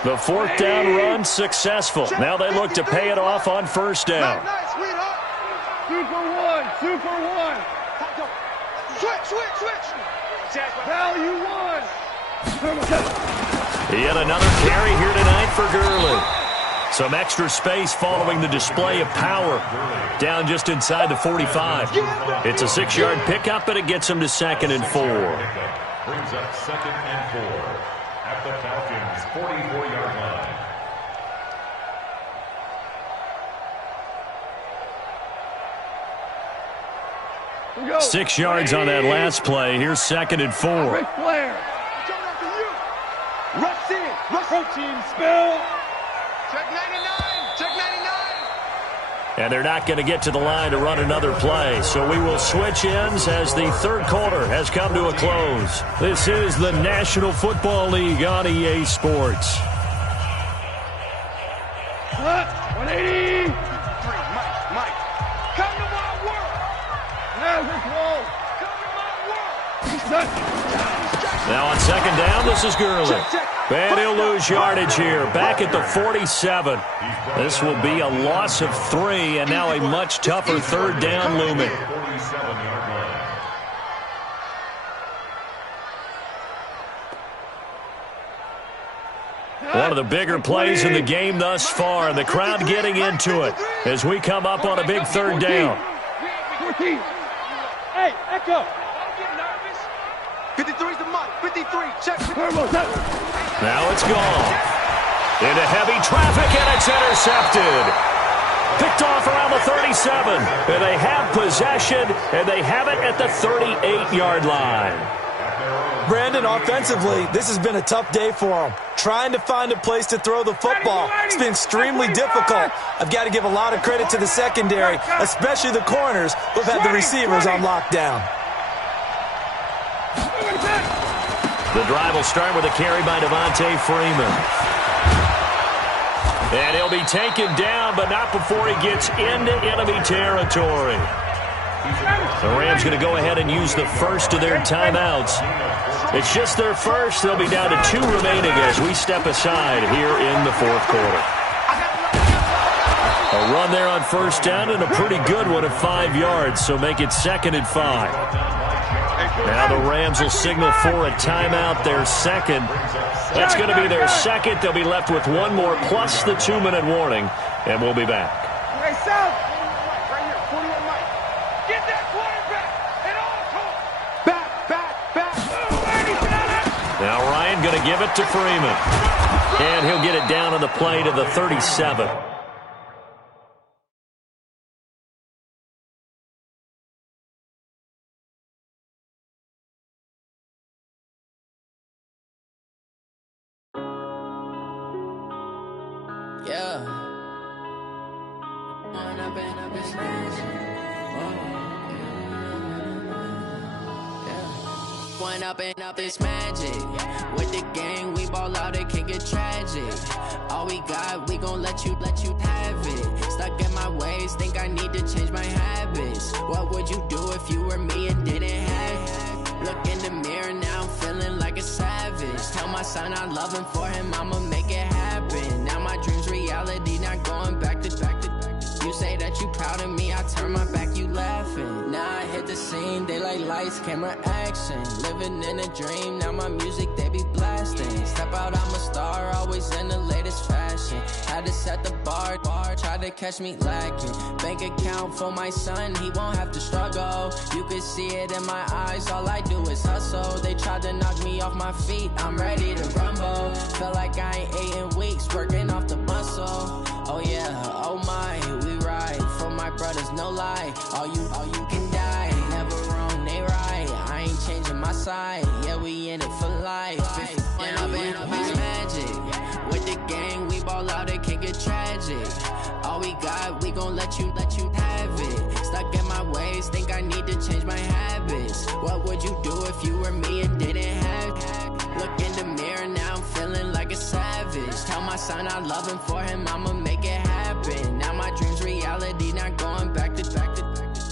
The fourth down run successful. Now they look to pay it off on first down. Super one. Switch. Value one. He had another carry here tonight for Gurley. Some extra space following the display of power. Down just inside the 45. It's a 6-yard pickup, and it gets him to 2nd and 4. Brings up 2nd and 4 at the Falcons' 44-yard line. 6 yards on that last play. Here's 2nd and 4. Ric Flair. Rush in. Protein spill. Check 99. Check 99. And they're not going to get to the line to run another play. So we will switch ends as the third quarter has come to a close. This is the National Football League on EA Sports. 180. Mike. Come to my work. Now on 2nd down, this is Gurley. And he'll lose yardage here. Back at the 47. This will be a loss of 3, and now a much tougher third down looming. One of the bigger plays in the game thus far, and the crowd getting into it as we come up on a big third down. 14. Hey, Echo. 53's the mark. 53. Check. Now it's gone. Into heavy traffic, and it's intercepted. Picked off around the 37. And they have possession, and they have it at the 38-yard line. Brandon, offensively, this has been a tough day for them. Trying to find a place to throw the football. It's been extremely difficult. I've got to give a lot of credit to the secondary, especially the corners who've had the receivers on lockdown. The drive will start with a carry by Devontae Freeman. And he'll be taken down, but not before he gets into enemy territory. The Rams going to go ahead and use the first of their timeouts. It's just their first. They'll be down to 2 remaining as we step aside here in the fourth quarter. A run there on first down and a pretty good one at 5 yards, so make it 2nd and 5. Now the Rams will signal for a timeout, their second. That's going to be their second. They'll be left with one more plus the 2-minute warning, and we'll be back. Now Ryan going to give it to Freeman. And he'll get it down on the play to the 37. Up this magic with the gang, we ball out, it can get tragic. All we got, we gon' let you have it. Stuck in my ways, think I need to change my habits. What would you do if you were me and didn't have it? Look in the mirror, now I'm feeling like a savage. Tell my son I love him, for him I'ma make it happen. Now my dream's reality, not going back to. You say that you proud of me, I turn my back, you laughing. Now I hit the scene, they like lights, camera, action. Living in a dream, now my music, they be blasting. Step out, I'm a star, always in the latest fashion. Had to set the bar, try to catch me lacking. Bank account for my son, he won't have to struggle. You can see it in my eyes, all I do is hustle. They tried to knock me off my feet, I'm ready to rumble. Feel like I ain't ate in weeks, working off the muscle. Oh yeah, oh my, we ride for my brothers, no lie. All you can die, never wrong, they right. I ain't changing my side, yeah, we in it for life. When I've been up is magic, with the gang, we ball out, it can get tragic. All we got, we gon' let you have it. Stuck in my ways, think I need to change my habits. What would you do if you were me and didn't have it? Look in the mirror, now I'm feeling like a savage. my son I love him, for him I'ma make it happen. Now my dream's reality, not going back to.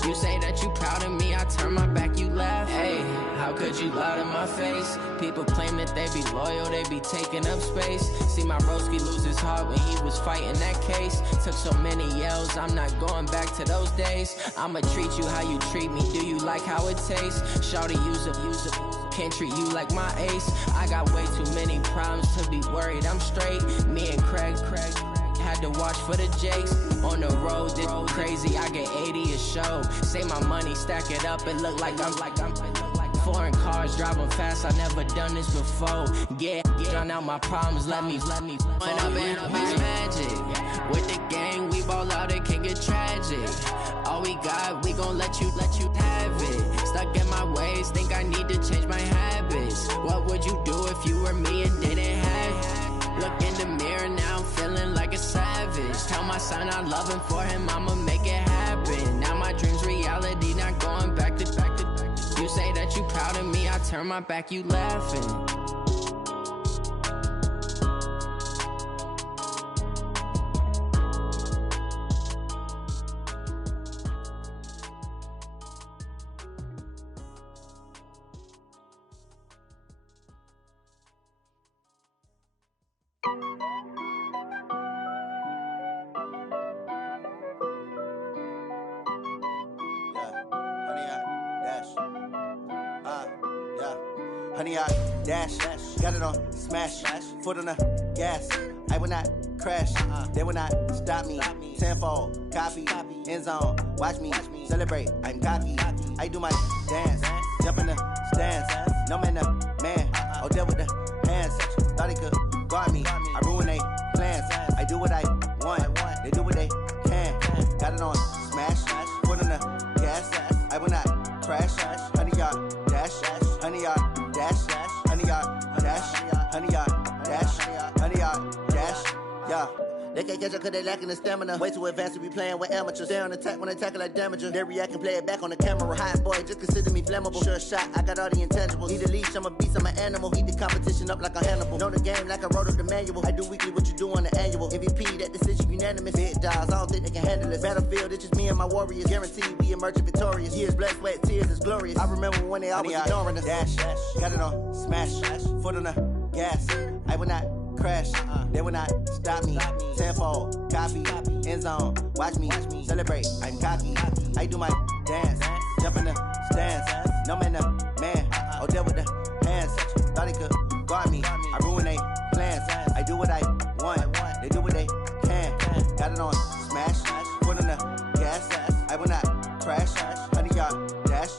You say that you proud of me, I turn my back, you laugh. Hey, how could you lie to my face? People claim that they be loyal, they be taking up space. See my broski lose his heart when he was fighting that case. Took so many yells, I'm not going back to those days. I'ma treat you how you treat me, do you like how it tastes? Shawty, use it. Can't treat you like my ace. I got way too many problems to be worried, I'm straight. Me and Craig had to watch for the Jakes. On the road, this crazy, I get 80 a show. Say my money, stack it up, it look like I'm foreign cars, driving fast, I never done this before. Yeah, drown out my problems, let me Went up in a bitch magic. With the gang, we ball out, it can get tragic. All we got, we gon' let you have it. Stuck in my ways, think I need to change my habits. What would you do if you were me and didn't have it? Look in the mirror, now I'm feeling like a savage. Tell my son I love him, for him I'ma make it happen. Now my dream's reality, not going back to. You say that you proud of me, I turn my back, you laughing. Honey, I dash, got it on smash, foot on the gas. I will not crash, they will not stop me. Tenfold, copy, end zone, watch me celebrate. I'm cocky, I do my dance, jump in the stands. No man, the man, I'll deal with the hands. Thought he could guard me, I ruin they plans. I do what I want, they do what they can. Got it on smash, foot on the gas. I will not crash, honey, y'all dash, honey, y'all dash, honey, y'all dash, honey, y'all dash, honey, y'all dash, yeah. They can't catch up cause they lacking the stamina. Way too advanced to be playing with amateurs. Stay on attack when they tackle like damager. They react and play it back on the camera. Hot boy, just consider me flammable. Sure shot, I got all the intangibles. Need a leash, I'm a beast, I'm an animal. Eat the competition up like a Hannibal. Know the game like I wrote up the manual. I do weekly what you do on the annual. MVP, that decision unanimous. Big dogs, I don't think they can handle it. Battlefield, it's just me and my warriors. Guaranteed we emerging victorious. Years, blood, sweat, tears, it's glorious. I remember when they always ignoring us. Dash, got it on smash, foot on the gas. I will not crash, they will not stop me. Tenfold, copy, end zone, watch me celebrate. I'm cocky, I do my dance, jump in the stands. No man, the man, I'll deal with the hands. Thought he could guard me, I ruin they plans. I do what I want, they do what they can. Got it on smash, foot on the gas. I will not crash, honey, y'all dash.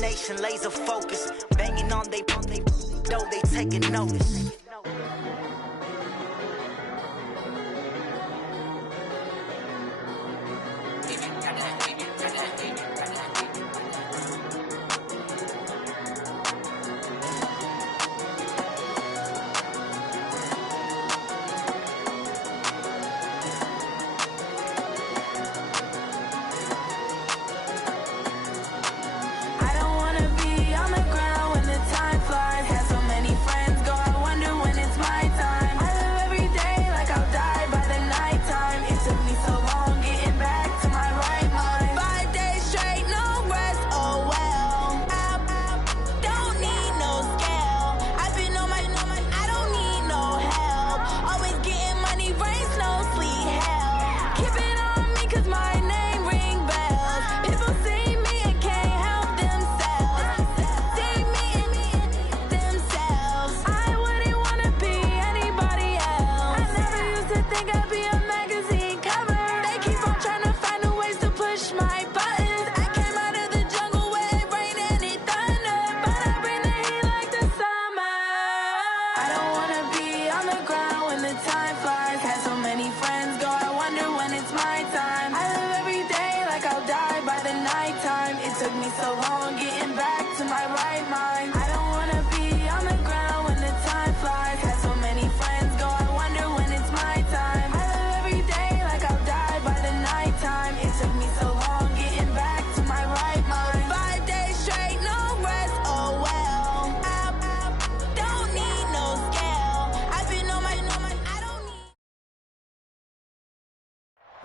Nation laser focus, banging on they though they taking notice.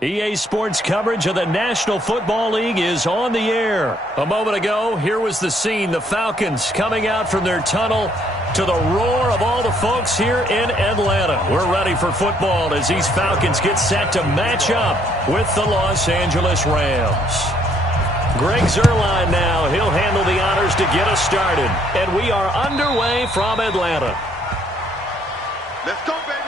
EA Sports coverage of the National Football League is on the air. A moment ago, here was the scene. The Falcons coming out from their tunnel to the roar of all the folks here in Atlanta. We're ready for football as these Falcons get set to match up with the Los Angeles Rams. Greg Zuerlein now. He'll handle the honors to get us started. And we are underway from Atlanta. Let's go, baby.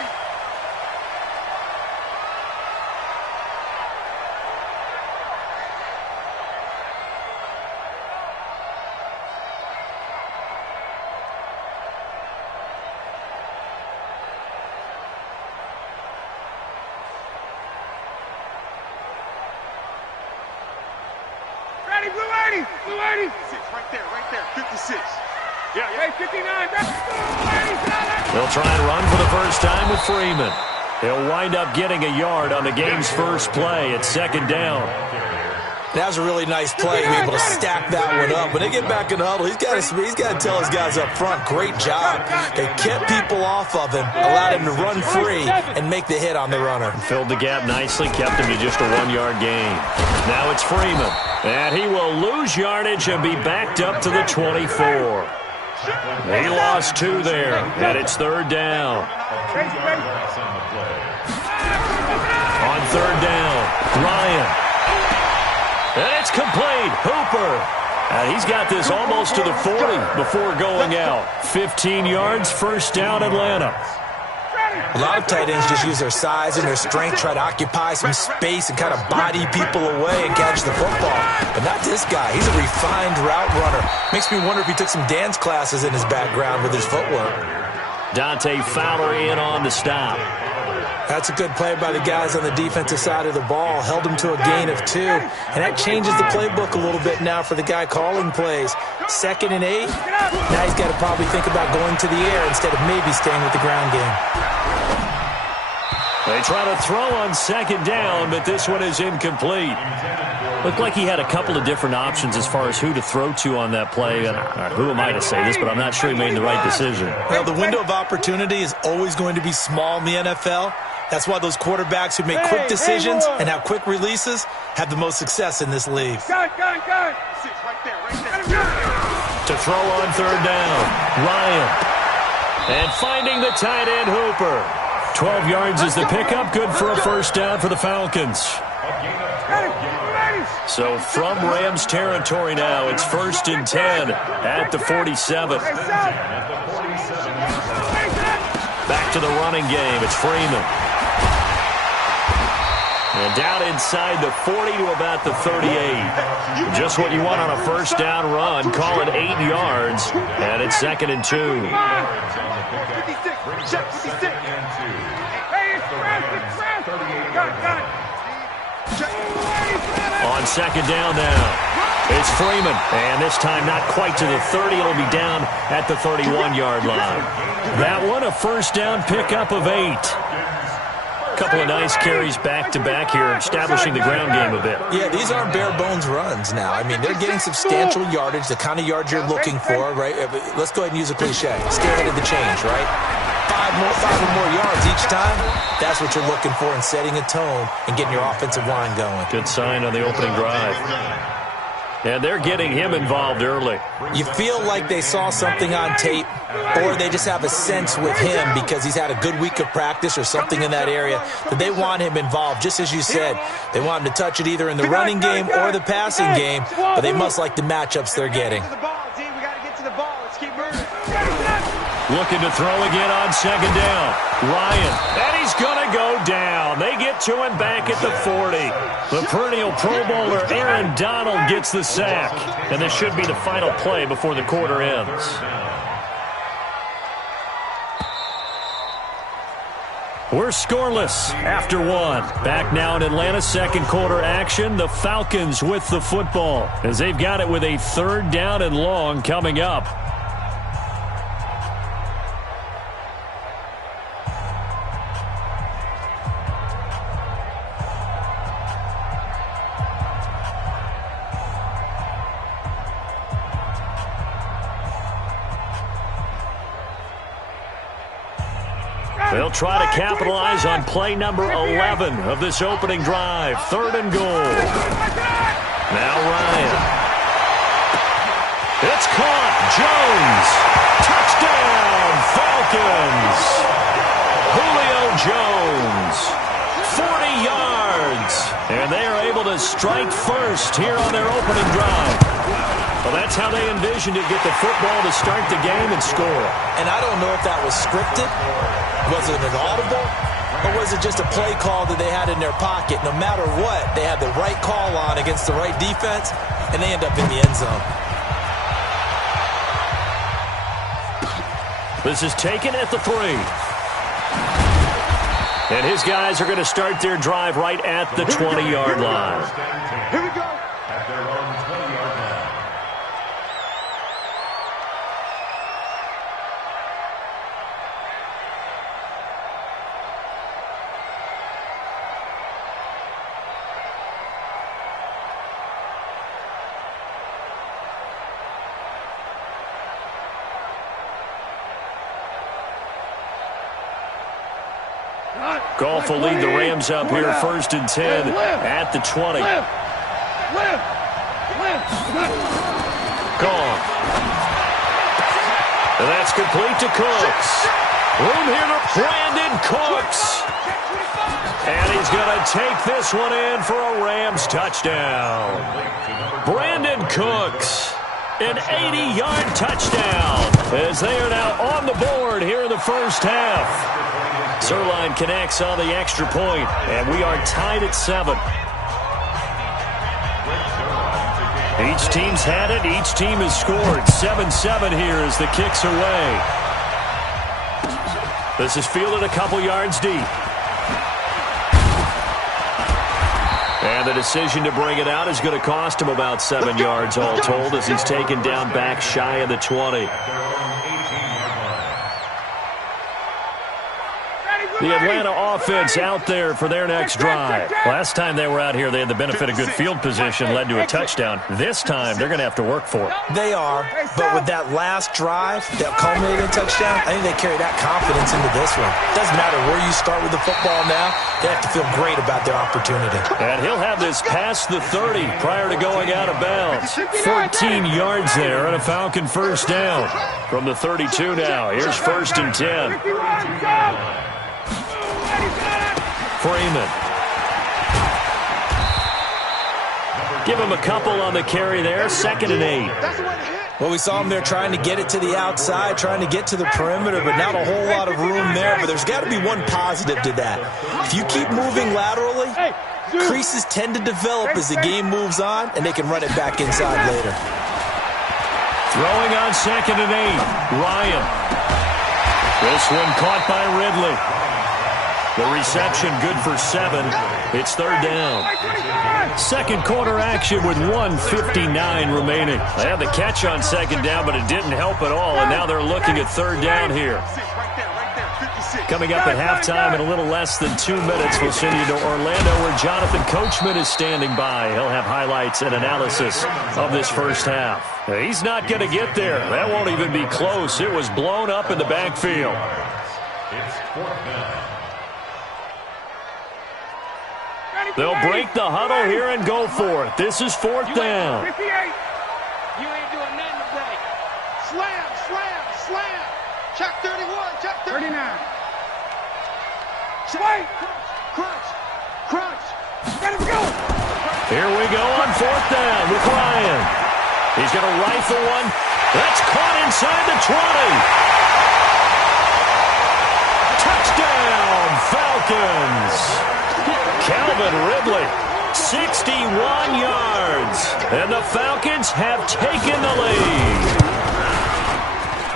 Blue 80. 6, right there, 56. Yeah, 59. They'll try and run for the first time with Freeman. He'll wind up getting a yard on the game's first play at second down. That was a really nice play to be able to stack that one up. When they get back in the huddle, he's got to tell his guys up front, great job. They kept people off of him, allowed him to run free, and make the hit on the runner. Filled the gap nicely, kept him to just a 1-yard gain. Now it's Freeman, and he will lose yardage and be backed up to the 24. He lost 2 there, and it's third down. On third down, Ryan. And it's complete. Hooper. And he's got this almost to the 40 before going out. 15 yards, first down, Atlanta. A lot of tight ends just use their size and their strength, try to occupy some space and kind of body people away and catch the football. But not this guy. He's a refined route runner. Makes me wonder if he took some dance classes in his background with his footwork. Dante Fowler in on the stop. That's a good play by the guys on the defensive side of the ball. Held him to a gain of 2. And that changes the playbook a little bit now for the guy calling plays. 2nd and 8. Now he's got to probably think about going to the air instead of maybe staying with the ground game. They try to throw on second down, but this one is incomplete. Looked like he had a couple of different options as far as who to throw to on that play. And who am I to say this, but I'm not sure he made the right decision. Well, the window of opportunity is always going to be small in the NFL. That's why those quarterbacks who make quick decisions and have quick releases have the most success in this league. Gun. 6, right there. To throw on third down, Ryan. And finding the tight end, Hooper. 12 yards is the pickup, good for a first down for the Falcons. So from Rams territory now, it's 1st and 10 at the 47. Back to the running game, it's Freeman. And down inside the 40 to about the 38. Just what you want on a first down run. Call it 8 yards. And it's 2nd and 2. 56. Check 56. Hey, it's fresh. Got it. On 2nd down now. It's Freeman. And this time not quite to the 30. It'll be down at the 31-yard line. That one a first down pickup of 8. Couple of nice carries back-to-back here, establishing the ground game a bit. Yeah, these aren't bare-bones runs now. I mean, they're getting substantial yardage, the kind of yards you're looking for, right? Let's go ahead and use a cliche. Stay ahead of the change, right? 5 or more yards each time. That's what you're looking for in setting a tone and getting your offensive line going. Good sign on the opening drive. And they're getting him involved early. You feel like they saw something on tape, or they just have a sense with him because he's had a good week of practice or something in that area that they want him involved. Just as you said, they want him to touch it either in the running game or the passing game, but they must like the matchups they're getting. Looking to throw again on 2nd down. Ryan, and he's going to go down. They get to him back at the 40. The perennial Pro Bowler Aaron Donald gets the sack. And this should be the final play before the quarter ends. We're scoreless after 1. Back now in Atlanta, second quarter action. The Falcons with the football as they've got it with a 3rd down and long coming up. They'll try to capitalize on play number 11 of this opening drive. 3rd and goal. Now Ryan. It's caught. Jones. Touchdown, Falcons. Julio Jones. 40 yards. And they are able to strike first here on their opening drive. Well, that's how they envisioned it, get the football to start the game and score. And I don't know if that was scripted. Was it an audible? Or was it just a play call that they had in their pocket? No matter what, they had the right call on against the right defense, and they end up in the end zone. This is taken at the 3. And his guys are going to start their drive right at the 20-yard line. Here we go. At their own 20-yard line. Goff will lead the Rams up here, 1st and 10 at the 20. Goff. And that's complete to Cooks. Room here to Brandon Cooks. And he's going to take this one in for a Rams touchdown. Brandon Cooks, an 80-yard touchdown, as they are now on the board here in the first half. Zerline connects on the extra point, and we are tied at 7. Each team's had it. Each team has scored. 7-7 here as the kick's away. This is fielded a couple yards deep. And the decision to bring it out is going to cost him about 7 yards all told as he's taken down back shy of the 20. The Atlanta offense out there for their next drive. Last time they were out here, they had the benefit of good field position, led to a touchdown. This time, they're going to have to work for it. They are, but with that last drive that culminated in touchdown, I think they carry that confidence into this one. Doesn't matter where you start with the football now, they have to feel great about their opportunity. And he'll have this past the 30 prior to going out of bounds. 14 yards there and a Falcon first down. From the 32 now, here's 1st and 10. Freeman. Give him a couple on the carry there. 2nd and 8. Well, we saw him there trying to get it to the outside, trying to get to the perimeter, but not a whole lot of room there. But there's got to be one positive to that. If you keep moving laterally, creases tend to develop as the game moves on, and they can run it back inside later. Throwing on 2nd and 8, Ryan. This one caught by Ridley. The reception good for 7. It's 3rd down. Second quarter action with 1:59 remaining. They had the catch on 2nd down, but it didn't help at all, and now they're looking at 3rd down here. Coming up at halftime in a little less than 2 minutes, we'll send you to Orlando where Jonathan Coachman is standing by. He'll have highlights and analysis of this first half. He's not going to get there. That won't even be close. It was blown up in the backfield. It's 4th down. They'll break the huddle here and go for it. This is 4th down. 58. You ain't doing nothing today. Slam, slam, slam. Check 31, check 39. Wait. Crunch, crunch. Let him go. Here we go on 4th down with Ryan. He's going to rifle one. That's caught inside the 20. Touchdown, Falcons. Calvin Ridley, 61 yards. And the Falcons have taken the lead.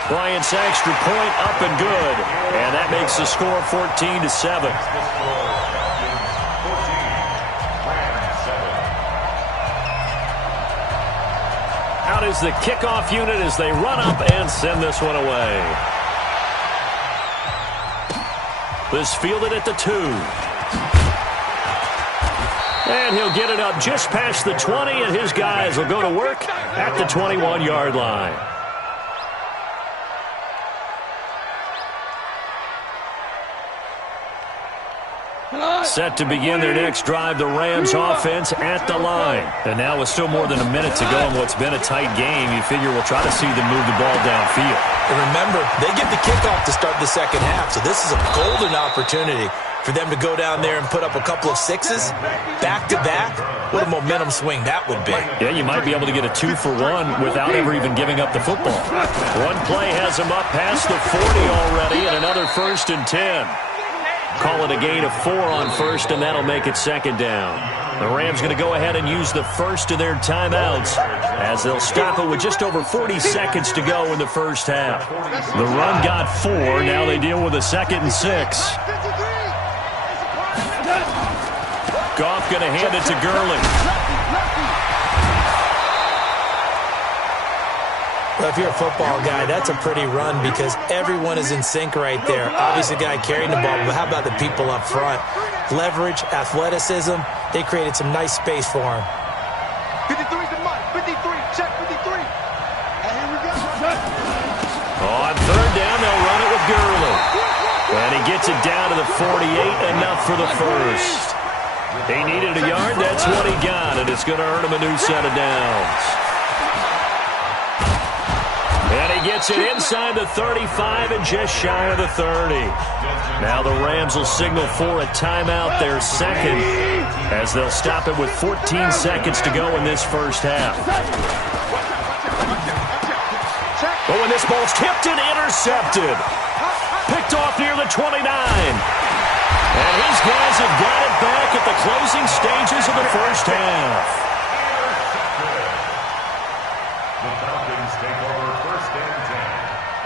Bryant's extra point up and good. And that makes the score 14-7. Out is the kickoff unit as they run up and send this one away. This fielded at the 2. And he'll get it up just past the 20, and his guys will go to work at the 21-yard line. Set to begin their next drive, the Rams offense at the line. And now with still more than a minute to go in what's been a tight game, you figure we'll try to see them move the ball downfield. And remember, they get the kickoff to start the second half, so this is a golden opportunity for them to go down there and put up a couple of 6s back-to-back. What a momentum swing that would be. Yeah, you might be able to get a 2-for-1 without ever even giving up the football. One play has them up past the 40 already, and another 1st and 10. Call it a gain of 4 on 1st, and that'll make it 2nd down. The Rams going to go ahead and use the first of their timeouts as they'll stop it with just over 40 seconds to go in the first half. The run got 4. Now they deal with a 2nd and 6. Goff going to hand it to Gurley. Well, if you're a football guy, that's a pretty run because everyone is in sync right there. Obviously, the guy carrying the ball, but how about the people up front? Leverage, athleticism, they created some nice space for him. 53's the mark. 53, check 53. And here we go. On 3rd down, they'll run it with Gurley. And he gets it down to the 48, enough for the first. He needed a yard, that's what he got, and it's going to earn him a new set of downs. And he gets it inside the 35 and just shy of the 30. Now the Rams will signal for a timeout, their 2nd, as they'll stop it with 14 seconds to go in this first half. But when this ball's tipped and intercepted, picked off near the 29. And his guys have got it back at the closing stages of the first half. The Falcons take over 1st and 10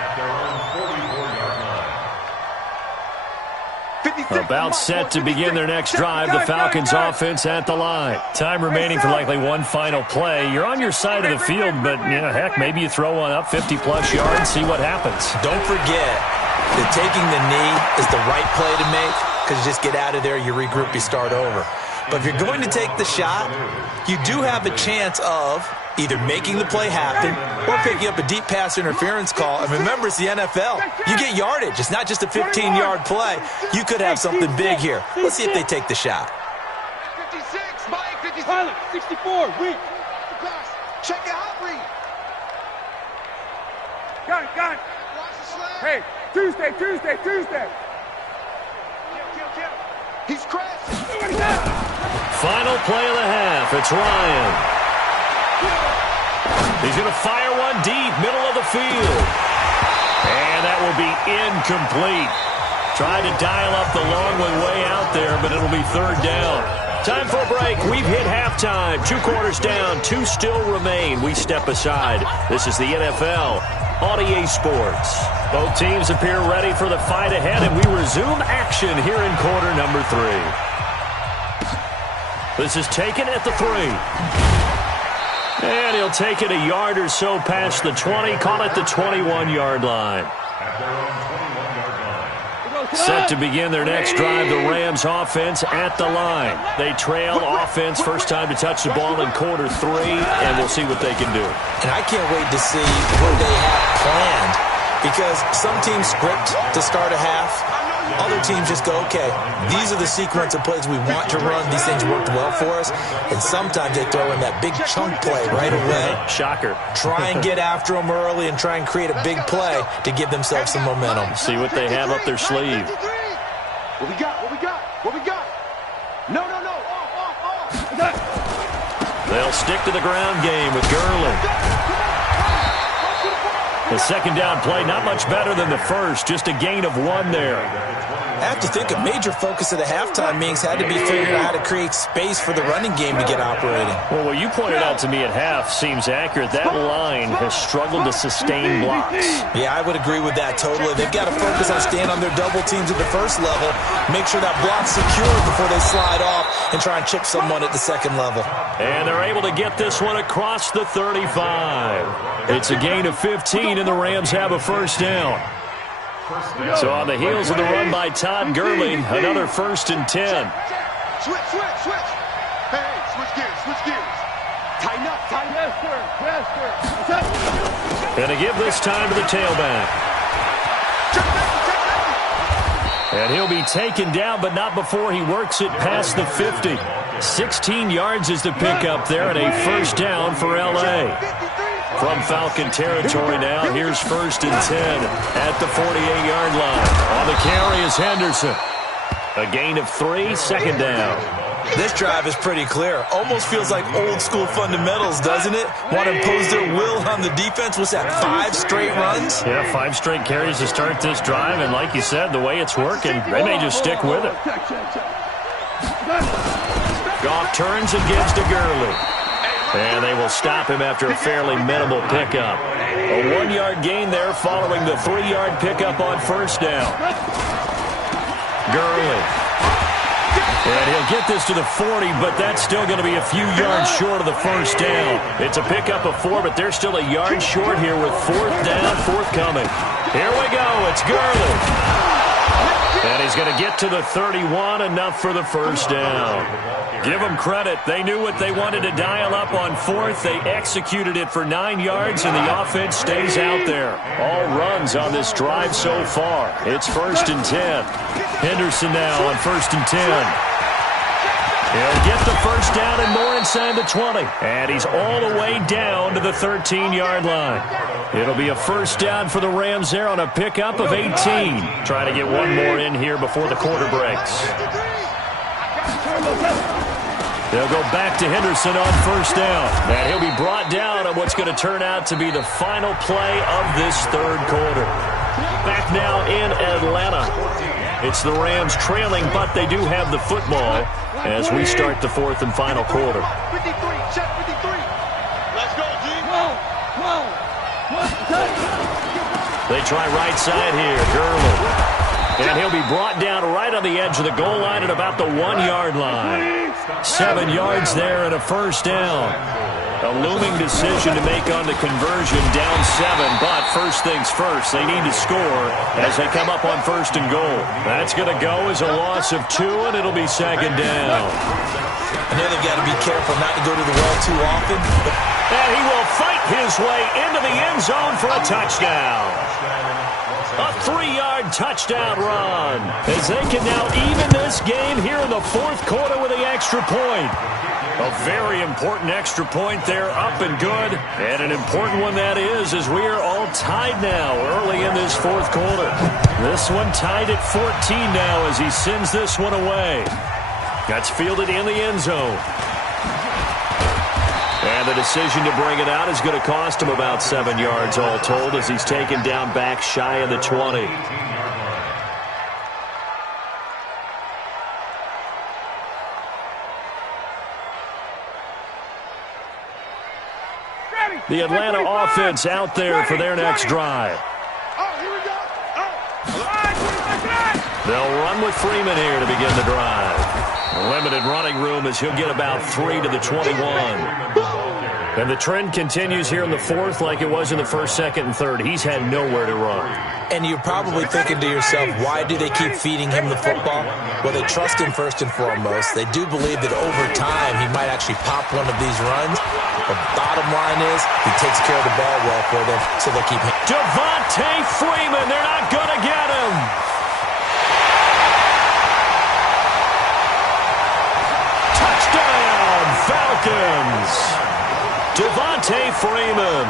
at their own 44-yard line. About set to begin their next drive, the Falcons offense at the line. Time remaining for likely one final play. You're on your side of the field, but, heck, maybe you throw one up 50-plus yards, see what happens. Don't forget that taking the knee is the right play to make because you just get out of there, you regroup, you start over. But if you're going to take the shot, you do have a chance of either making the play happen or picking up a deep pass interference call. And remember, it's the NFL. You get yardage. It's not just a 15-yard play. You could have something big here. Let's see if they take the shot. 56, Mike, 56. Pilot, 64, read. Check it out, read. Got it. Watch the slam. Hey, Tuesday. Kill. He's crashing. Final play of the half. It's Ryan. He's going to fire one deep, middle of the field. And that will be incomplete. Tried to dial up the long way out there, but it'll be third down. Time for a break. We've hit halftime. 2 quarters down. 2 still remain. We step aside. This is the NFL on EA Sports. Both teams appear ready for the fight ahead, and we resume action here in quarter number 3. This is taken at the 3. And he'll take it a yard or so past the 20. Call it the 21-yard line. Set to begin their next drive, the Rams offense at the line. They trail offense, first time to touch the ball in quarter 3, and we'll see what they can do. And I can't wait to see what they have planned, because some teams script to start a half. Other teams just go, okay, these are the sequence of plays we want to run. These things worked well for us. And sometimes they throw in that big chunk play right away. Shocker. Try and get after them early and try and create a big play to give themselves some momentum. See what they have up their sleeve. What we got? What we got? What we got? No. Off. They'll stick to the ground game with Gurley. The second down play, not much better than the first. Just a gain of 1 there. I have to think a major focus of the halftime meetings had to be figuring out how to create space for the running game to get operating. Well, what you pointed out to me at half seems accurate. That line has struggled to sustain blocks. Yeah, I would agree with that totally. They've got to focus on staying on their double teams at the first level, make sure that block's secure before they slide off and try and chip someone at the second level. And they're able to get this one across the 35. It's a gain of 15, and the Rams have a first down. So on the heels of the run by Todd Gurley, another 1st and 10. Switch. Hey, switch gears. Tighten up. Yes, sir. Going to give this time to the tailback. And he'll be taken down, but not before he works it past the 50. 16 yards is the pickup there, and a first down for L.A. From Falcon territory now, here's 1st and 10 at the 48-yard line. On the carry is Henderson. A gain of 3, second down. This drive is pretty clear. Almost feels like old-school fundamentals, doesn't it? Want to impose their will on the defense. What's that, 5 straight runs? Yeah, 5 straight carries to start this drive, and like you said, the way it's working, they may just stick with it. Goff turns and gives to Gurley. And they will stop him after a fairly minimal pickup. A 1-yard gain there following the 3-yard pickup on first down. Gurley. And he'll get this to the 40, but that's still going to be a few yards short of the first down. It's a pickup of 4, but they're still a yard short here with 4th down, forthcoming. Here we go. It's Gurley. And he's going to get to the 31, enough for the first down. Give them credit. They knew what they wanted to dial up on 4th. They executed it for 9 yards, and the offense stays out there. All runs on this drive so far. It's 1st and 10. Henderson now on 1st and 10. He'll get the first down and more inside the 20. And he's all the way down to the 13-yard line. It'll be a first down for the Rams there on a pickup of 18. Trying to get one more in here before the quarter breaks. They'll go back to Henderson on first down. And he'll be brought down on what's going to turn out to be the final play of this third quarter. Back now in Atlanta. It's the Rams trailing, but they do have the football as we start the 4th and final quarter. 53, check 53. Let's go, G. They try right side here, Gurley. And he'll be brought down right on the edge of the goal line at about the 1-yard line. 7 yards there and a first down. A looming decision to make on the conversion, down 7, but first things first, they need to score as they come up on 1st and goal. That's going to go as a loss of 2, and it'll be second down. I know they've got to be careful not to go to the well too often. And he will fight his way into the end zone for a touchdown. A 3-yard touchdown run as they can now even this game here in the 4th quarter with the extra point. A very important extra point there, up and good. And an important one that is, as we are all tied now early in this 4th quarter. This one tied at 14 now as he sends this one away. That's fielded in the end zone. And And the decision to bring it out is going to cost him about 7 yards all told as he's taken down back shy of the 20. The Atlanta offense out there for their next drive. They'll run with Freeman here to begin the drive. Limited running room as he'll get about 3 to the 21. And the trend continues here in the fourth like it was in the first, second, and third. He's had nowhere to run. And you're probably thinking to yourself, why do they keep feeding him the football? Well, they trust him first and foremost. They do believe that over time he might actually pop one of these runs. The bottom line is he takes care of the ball well for them, so they'll keep him. Devontae Freeman, they're not going to get him. Touchdown, Falcons. Devontae Freeman,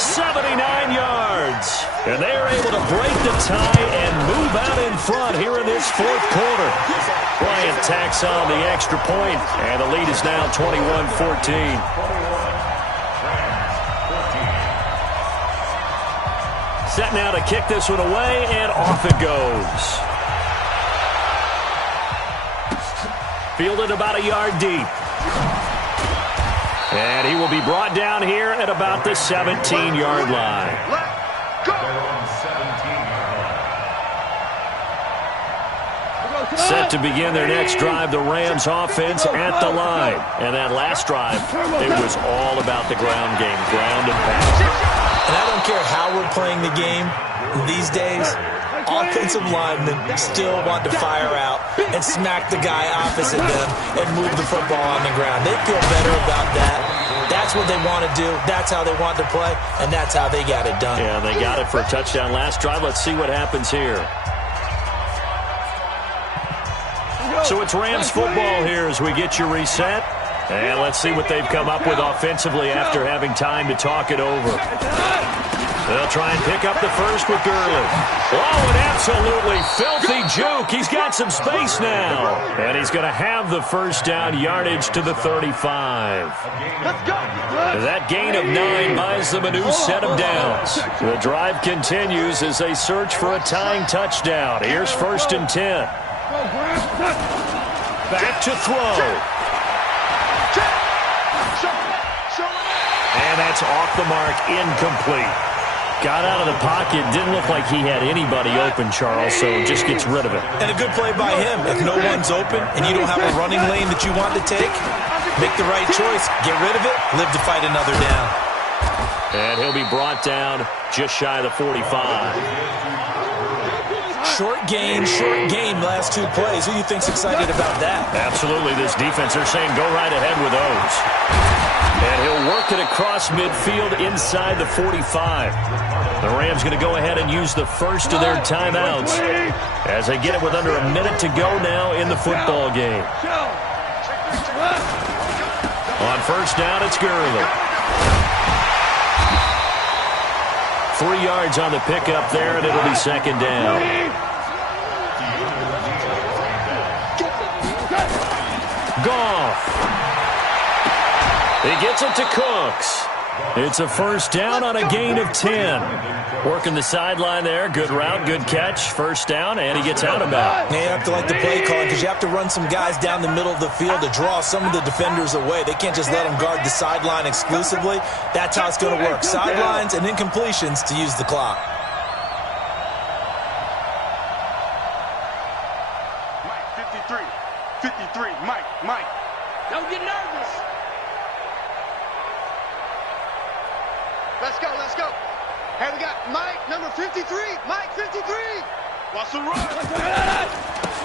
79 yards. And they are able to break the tie and move out in front here in this fourth quarter. Bryant tacks on the extra point, and the lead is now 21-14. Set now to kick this one away, and off it goes. Fielded about a yard deep. And he will be brought down here at about the 17-yard line. Set to begin their next drive, the Rams offense at the line. And that last drive, it was all about the ground game, ground and pound. And I don't care how we're playing the game these days, offensive linemen still want to fire out and smack the guy opposite them and move the football on the ground. They feel better about that. That's what they want to do. That's how they want to play, and that's how they got it done. Yeah, they got it for a touchdown last drive. Let's see what happens here. So it's Rams football here as we get you reset. And let's see what they've come up with offensively after having time to talk it over. They'll try and pick up the first with Gurley. Oh, an absolutely filthy juke. He's got some space now. And he's going to have the first down, yardage to the 35. That gain of 9 buys them a new set of downs. The drive continues as they search for a tying touchdown. Here's 1st and 10. Back to throw. And that's off the mark, incomplete. Got out of the pocket, didn't look like he had anybody open, Charles, so just gets rid of it. And a good play by him. If no one's open and you don't have a running lane that you want to take, make the right choice. Get rid of it, live to fight another down. And he'll be brought down just shy of the 45. Short gain, last 2 plays. Who do you think's excited about that? Absolutely, this defense, they're saying go right ahead with those. And he'll work it across midfield inside the 45. The Rams going to go ahead and use the first of their timeouts as they get it with under a minute to go now in the football game. On first down, it's Gurley. 3 yards on the pickup there, and it'll be 2nd down. Goff. He gets it to Cooks. It's a first down on a gain of 10. Working the sideline there. Good route, good catch. First down, and he gets out of bounds. You have to like the play calling because you have to run some guys down the middle of the field to draw some of the defenders away. They can't just let them guard the sideline exclusively. That's how it's going to work. Sidelines and incompletions to use the clock. Mike, 53, Mike. Don't get nervous. Let's go. Hey, we got Mike, number 53. Mike, 53. Watch the run.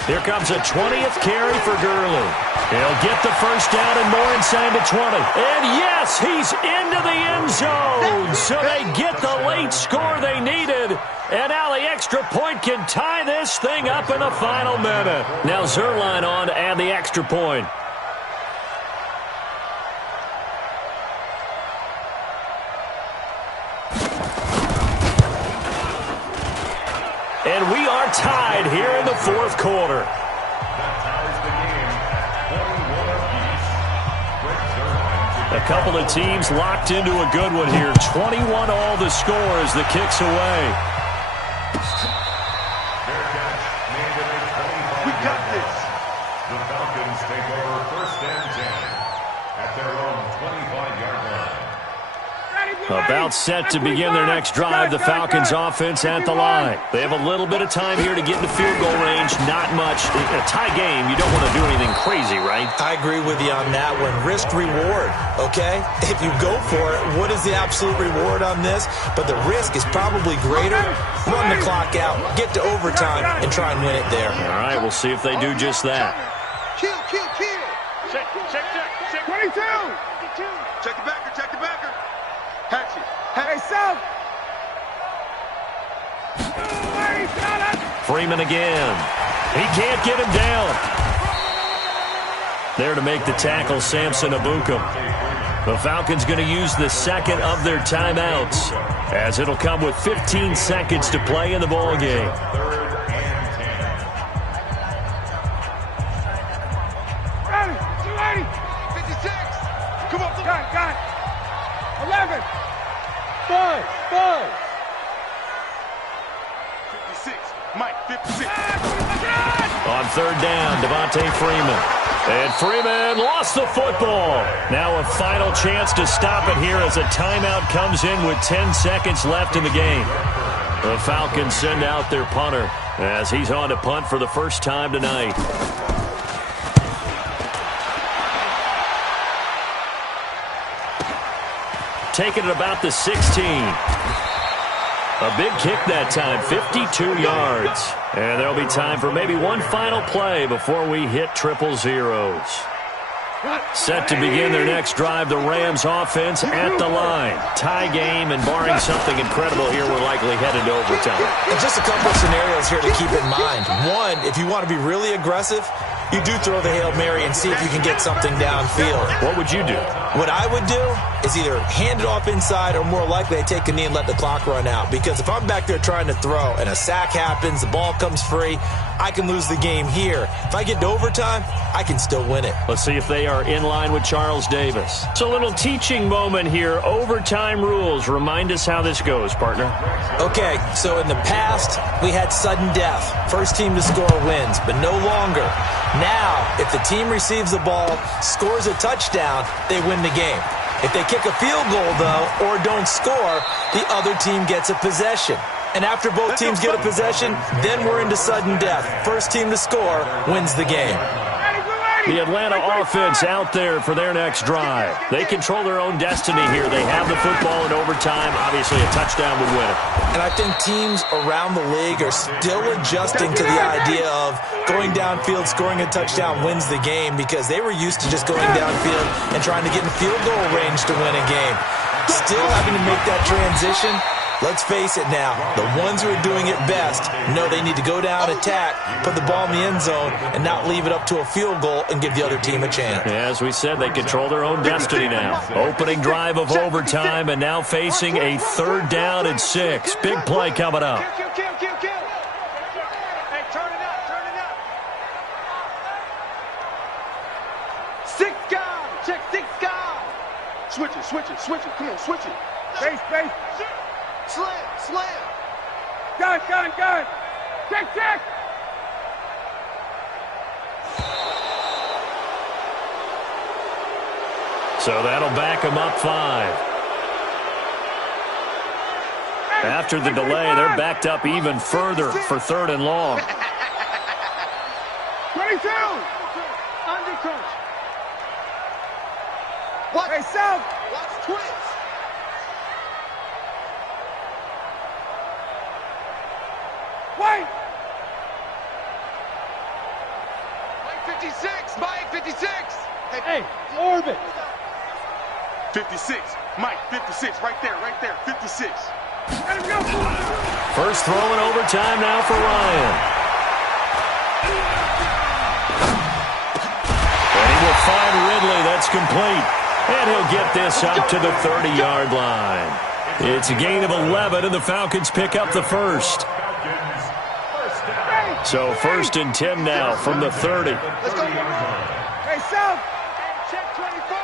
Here comes a 20th carry for Gurley. He'll get the first down and more inside the 20. And yes, he's into the end zone. So they get the late score they needed. And now the extra point can tie this thing up in the final minute. Now Zerline on to add the extra point. And we are tied here in the fourth quarter. That ties the game. 41 apiece. Brett Zerline to A couple of teams locked into a good one here. 21 all the score as the kick's away. We got this. The Falcons take over 1st and 10 at their own 25-yard line. About set to begin their next drive. The Falcons offense at the line. They have a little bit of time here to get into field goal range. Not much. In a tie game, you don't want to do anything crazy, right? I agree with you on that one. Risk reward, okay? If you go for it, what is the absolute reward on this? But the risk is probably greater. Run the clock out, get to overtime, and try and win it there. All right, we'll see if they do just that. Kill. Check. 22. Check the backer, check the backer. Hatchet. Hey, South. Freeman again. He can't get him down. There to make the tackle, Samson Abukum. The Falcons going to use the second of their timeouts, as it'll come with 15 seconds to play in the ball game. 3rd and 10. 56. Come on. Got. 11. 5. 56. Mike, 56. On 3rd down, Devontae Freeman. And Freeman lost the football. Now a final chance to stop it here as a timeout comes in with 10 seconds left in the game. The Falcons send out their punter as he's on to punt for the first time tonight. Taking it about the 16. A big kick that time, 52 yards. And there'll be time for maybe one final play before we hit triple zeros. Set to begin their next drive, the Rams offense at the line. Tie game, and barring something incredible here, we're likely headed to overtime. And just a couple of scenarios here to keep in mind. One, if you want to be really aggressive, you do throw the Hail Mary and see if you can get something downfield. What would you do? What I would do is either hand it off inside or more likely I take a knee and let the clock run out. Because if I'm back there trying to throw and a sack happens, the ball comes free, I can lose the game here. If I get to overtime, I can still win it. Let's see if they are in line with Charles Davis. It's a little teaching moment here. Overtime rules. Remind us how this goes, partner. Okay, so in the past, we had sudden death. First team to score wins, but no longer. Now, if the team receives the ball, scores a touchdown, they win the game. If they kick a field goal, though, or don't score, the other team gets a possession. And after both teams get a possession, then we're into sudden death. First team to score wins the game. The Atlanta offense out there for their next drive. They control their own destiny here. They have the football in overtime. Obviously, a touchdown would win it. And I think teams around the league are still adjusting to the idea of going downfield, scoring a touchdown wins the game, because they were used to just going downfield and trying to get in field goal range to win a game. Still having to make that transition. Let's face it now, the ones who are doing it best know they need to go down, attack, put the ball in the end zone, and not leave it up to a field goal and give the other team a chance. As we said, they control their own destiny now. Opening drive of overtime, and now facing a 3rd down and 6. Big play coming up. Kill. Hey, turn it up. 6 guys. Check 6 guys. Switch it. Come on, switch it. Base. Slam. Gun. Check. So that'll back them up 5. After the delay, they're backed up even further for 3rd and long. 22. Under coach. What? Hey, South. Watch twins. Wait. Mike 56. Hey, orbit. 56. Mike 56. Right there. 56. Let him go. First throw in overtime now for Ryan. And he will find Ridley. That's complete. And he'll get this up to the 30-yard line. It's a gain of 11, and the Falcons pick up the first. So 1st and 10 now from the 30. Let's go. Hey, South. Check 24.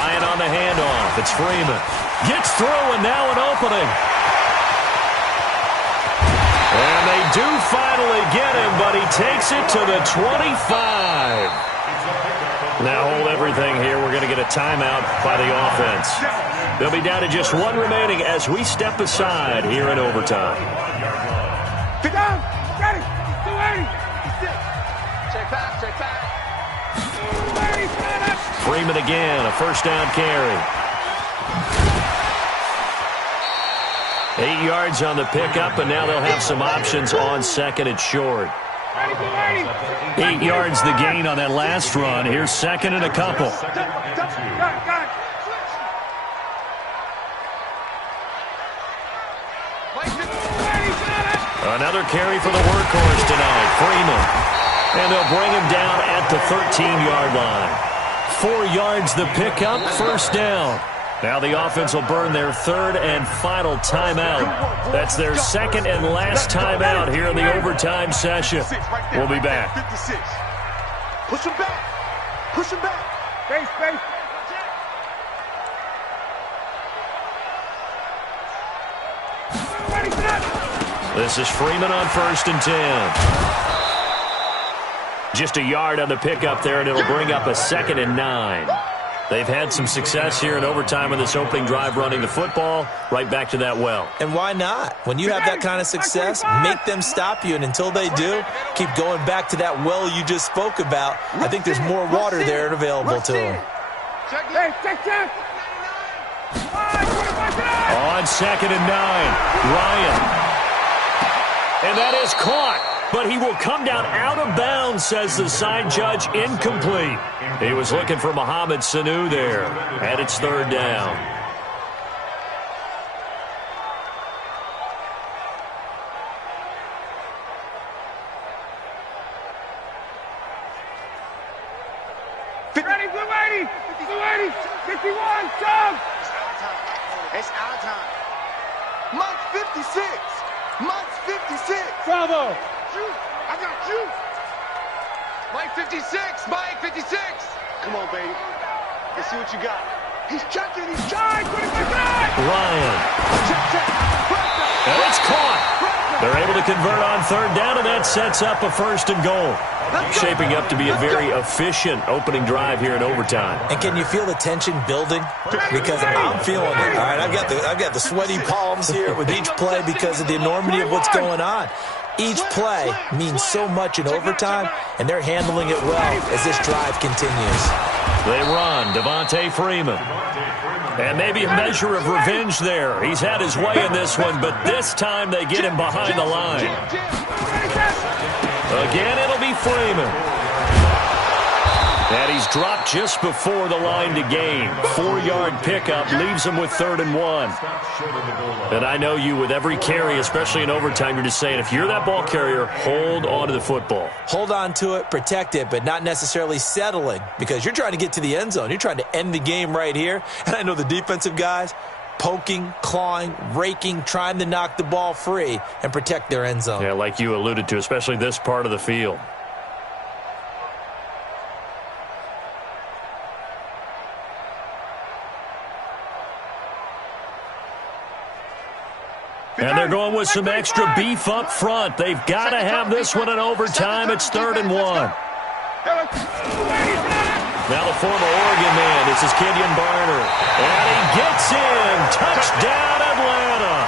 Ryan on the handoff. It's Freeman. Gets through, and now an opening. And they do finally get him, but he takes it to the 25. Now hold everything here. We're going to get a timeout by the offense. They'll be down to just one remaining as we step aside here in overtime. Get down. Got it. 280. Check back. Freeman again, a first down carry. 8 yards on the pickup, and now they'll have some options on second and short. 8 yards the gain on that last run. Here's second and a couple. Another carry for the workhorse tonight, Freeman. And they'll bring him down at the 13-yard line. 4 yards the pickup, first down. Now the offense will burn their third and final timeout. That's their second and last timeout here in the overtime session. We'll be back. Push him back. Push him back. Space. This is Freeman on first and 10. Just a yard on the pickup there, and it'll bring up a second and 9. They've had some success here in overtime in this opening drive running the football. Right back to that well. And why not? When you have that kind of success, make them stop you. And until they do, keep going back to that well you just spoke about. I think there's more water there available to them. Check. On second and 9, Ryan. And that is caught. But he will come down out of bounds, says the side judge, incomplete. He was looking for Mohamed Sanu there. And it's third down. Ready, 280, 51, Tom. It's our time. Mike 56. Mike 56. Bravo. I got you. Mike 56. Mike 56. Come on, baby. Let's see what you got. He's checking. Ryan. And it's caught. They're able to convert on third down, and that sets up a first and goal. Shaping up to be a very efficient opening drive here in overtime. And can you feel the tension building? Because I'm feeling it. All right, I've got the sweaty palms here with each play because of the enormity of what's going on. Each play means so much in overtime, and they're handling it well as this drive continues. They run, Devontae Freeman. And maybe a measure of revenge there. He's had his way in this one, but this time they get him behind the line. Again, it'll be Freeman. And he's dropped just before the line to gain. 4-yard pickup leaves him with third and 1. And I know you, with every carry, especially in overtime, you're just saying, if you're that ball carrier, hold on to the football. Hold on to it, protect it, but not necessarily settling, because you're trying to get to the end zone. You're trying to end the game right here. And I know the defensive guys, poking, clawing, raking, trying to knock the ball free and protect their end zone. Yeah, like you alluded to, especially this part of the field. And they're going with some extra beef up front. They've got to have this one in overtime. It's third and 1. Now the former Oregon man, this is Kenyon Barner. And he gets in. Touchdown, Atlanta.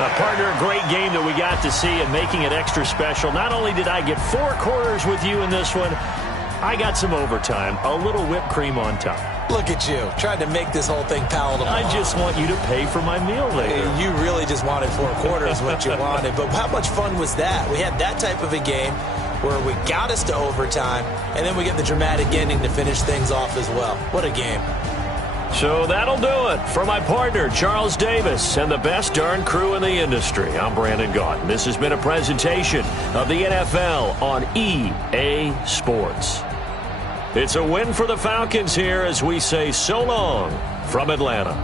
Now, partner, a great game that we got to see and making it extra special. Not only did I get 4 quarters with you in this one, I got some overtime, a little whipped cream on top. Look at you, trying to make this whole thing palatable. I just want you to pay for my meal later. You really just wanted 4 quarters, what you wanted. But how much fun was that? We had that type of a game where we got us to overtime, and then we get the dramatic ending to finish things off as well. What a game. So that'll do it for my partner, Charles Davis, and the best darn crew in the industry. I'm Brandon Gaughan. This has been a presentation of the NFL on EA Sports. It's a win for the Falcons here as we say so long from Atlanta.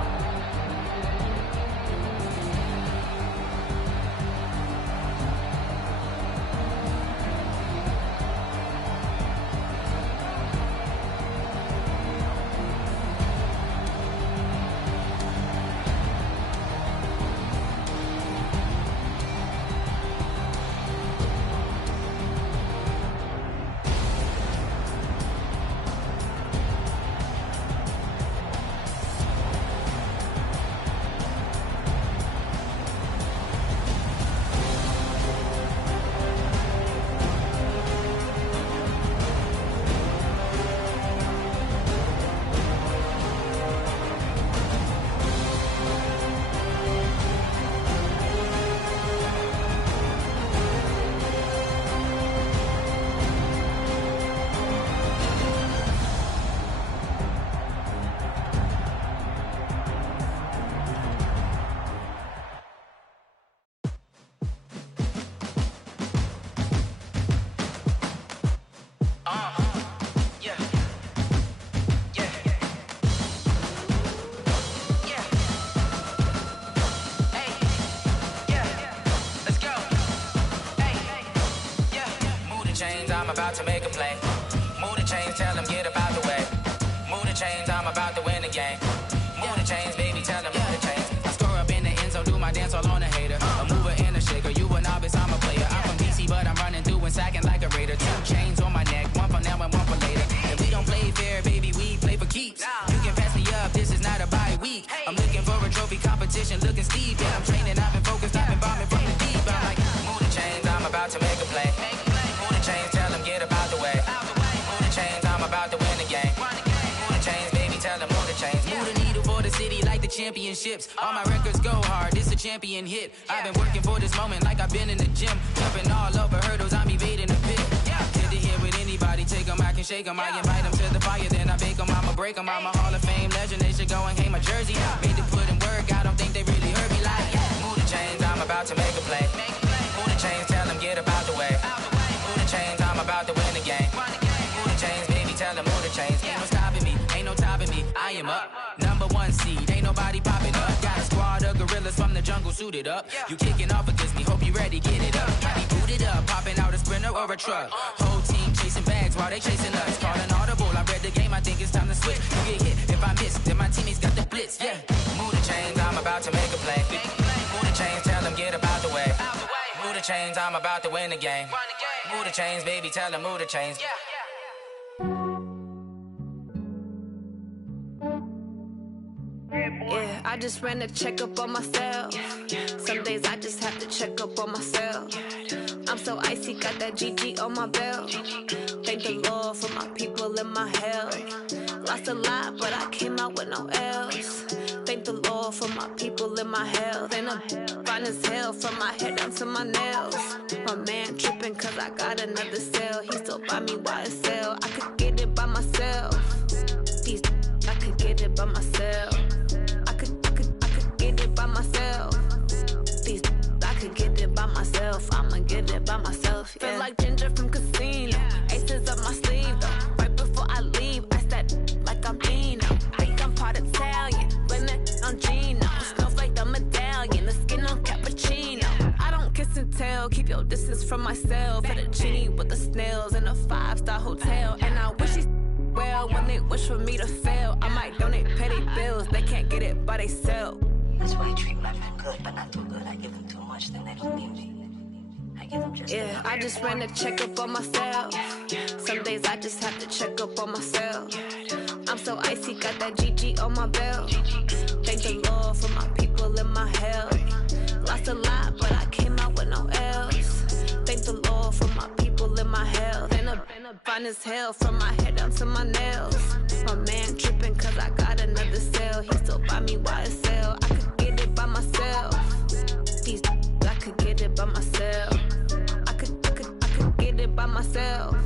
Move the chains, baby, tell them move the chains. I score up in the end zone, do my dance all on a hater. A mover and a shaker, you a novice, I'm a player. I'm from DC, but I'm running through and sacking like a raider. 2 chains on my neck, one for now and one for later. And we don't play fair, baby, we play for keeps. You can pass me up, this is not a bye week. I'm looking for a trophy competition, looking steep. Yeah, I'm training, I've been focused, I've been bombing from the deep. I'm like, move the chains, I'm about to make a play. Move the chains, tell them get up out the way. Move the chains, I'm about to win the game. Move the chains, baby, tell them move the chains. Move the needle for the city like the championships. All my records go hard, this a champion hit. I've been working for this moment like I've been in the gym. Jumping all over hurdles, I'm evading the pit. Get to here with anybody, take them, I can shake them. I invite them to the fire, then I bake them, I'ma break them. I'm a Hall of Fame legend, they should go and hang my jersey. Made to put in work, I don't think they really heard me like, move the chains, I'm about to make a play. Move the chains, tell them get up out the way. Move the chains, I'm about to win the game. Move the chains, baby, tell them move the chains. Ain't no stopping me, ain't no topping me, I am up. #1 seed, ain't nobody popping up. Got a squad of gorillas from the jungle suited up. You kicking off against me, hope you ready, get it up. Body booted up, popping out a Sprinter or a truck. Whole team chasing bags while they chasing us. Calling audible, I read the game, I think it's time to switch. You get hit if I miss, then my teammates got the blitz, yeah. Move the chains, I'm about to make a play. Move the chains, tell them get up out the way. Move the chains, I'm about to win the game. Move the chains, baby, tell them move the chains. Yeah, I just ran a checkup on myself. Some days I just have to check up on myself. I'm so icy, got that GG on my belt. Thank the Lord for my people and my health. Lost a lot, but I came out with no L's. Thank the Lord for my people and my health. And I'm fine as hell from my head down to my nails. My man tripping cause I got another cell. He still buy me YSL. I could get it by myself. These I could get it by myself. I could get it by myself. These I could get it by myself. I'ma get it by myself. Yeah. Feel like Ginger from Casino. Aces up my sleeve though. Right before I leave, I start like I'm Dino. Think I'm part Italian, blend it on Gino. Snowflake the medallion, the skin on cappuccino. I don't kiss and tell, keep your distance from myself. Fettuccine with the snails in a 5-star hotel. And I wish he's well when they wish for me to fail. I might donate petty bills, they can't get it by they self. That's why you treat my friend good, but not too good. I give them too much, then they don't need me. I give them just yeah, I just ran a checkup on myself. Some days I just have to check up on myself. I'm so icy, got that GG on my belt. Thank the Lord for my people and my health. Lost a lot, but I came out with no L's. Thank the Lord for my people and my health. And I'm fine as hell from my head down to my nails. My man tripping cause I got another cell. He still buy me YSL. I could get it by myself. These I could get it by myself. I could get it by myself.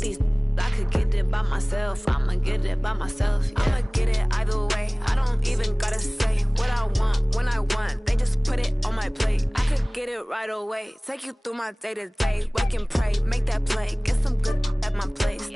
These I could get it by myself. I'ma get it by myself. Yeah. I'ma get it either way. I don't even gotta say what I want when I want. They just put it on my plate. I could get it right away. Take you through my day to day. Wake and pray, make that play. Get some good at my place.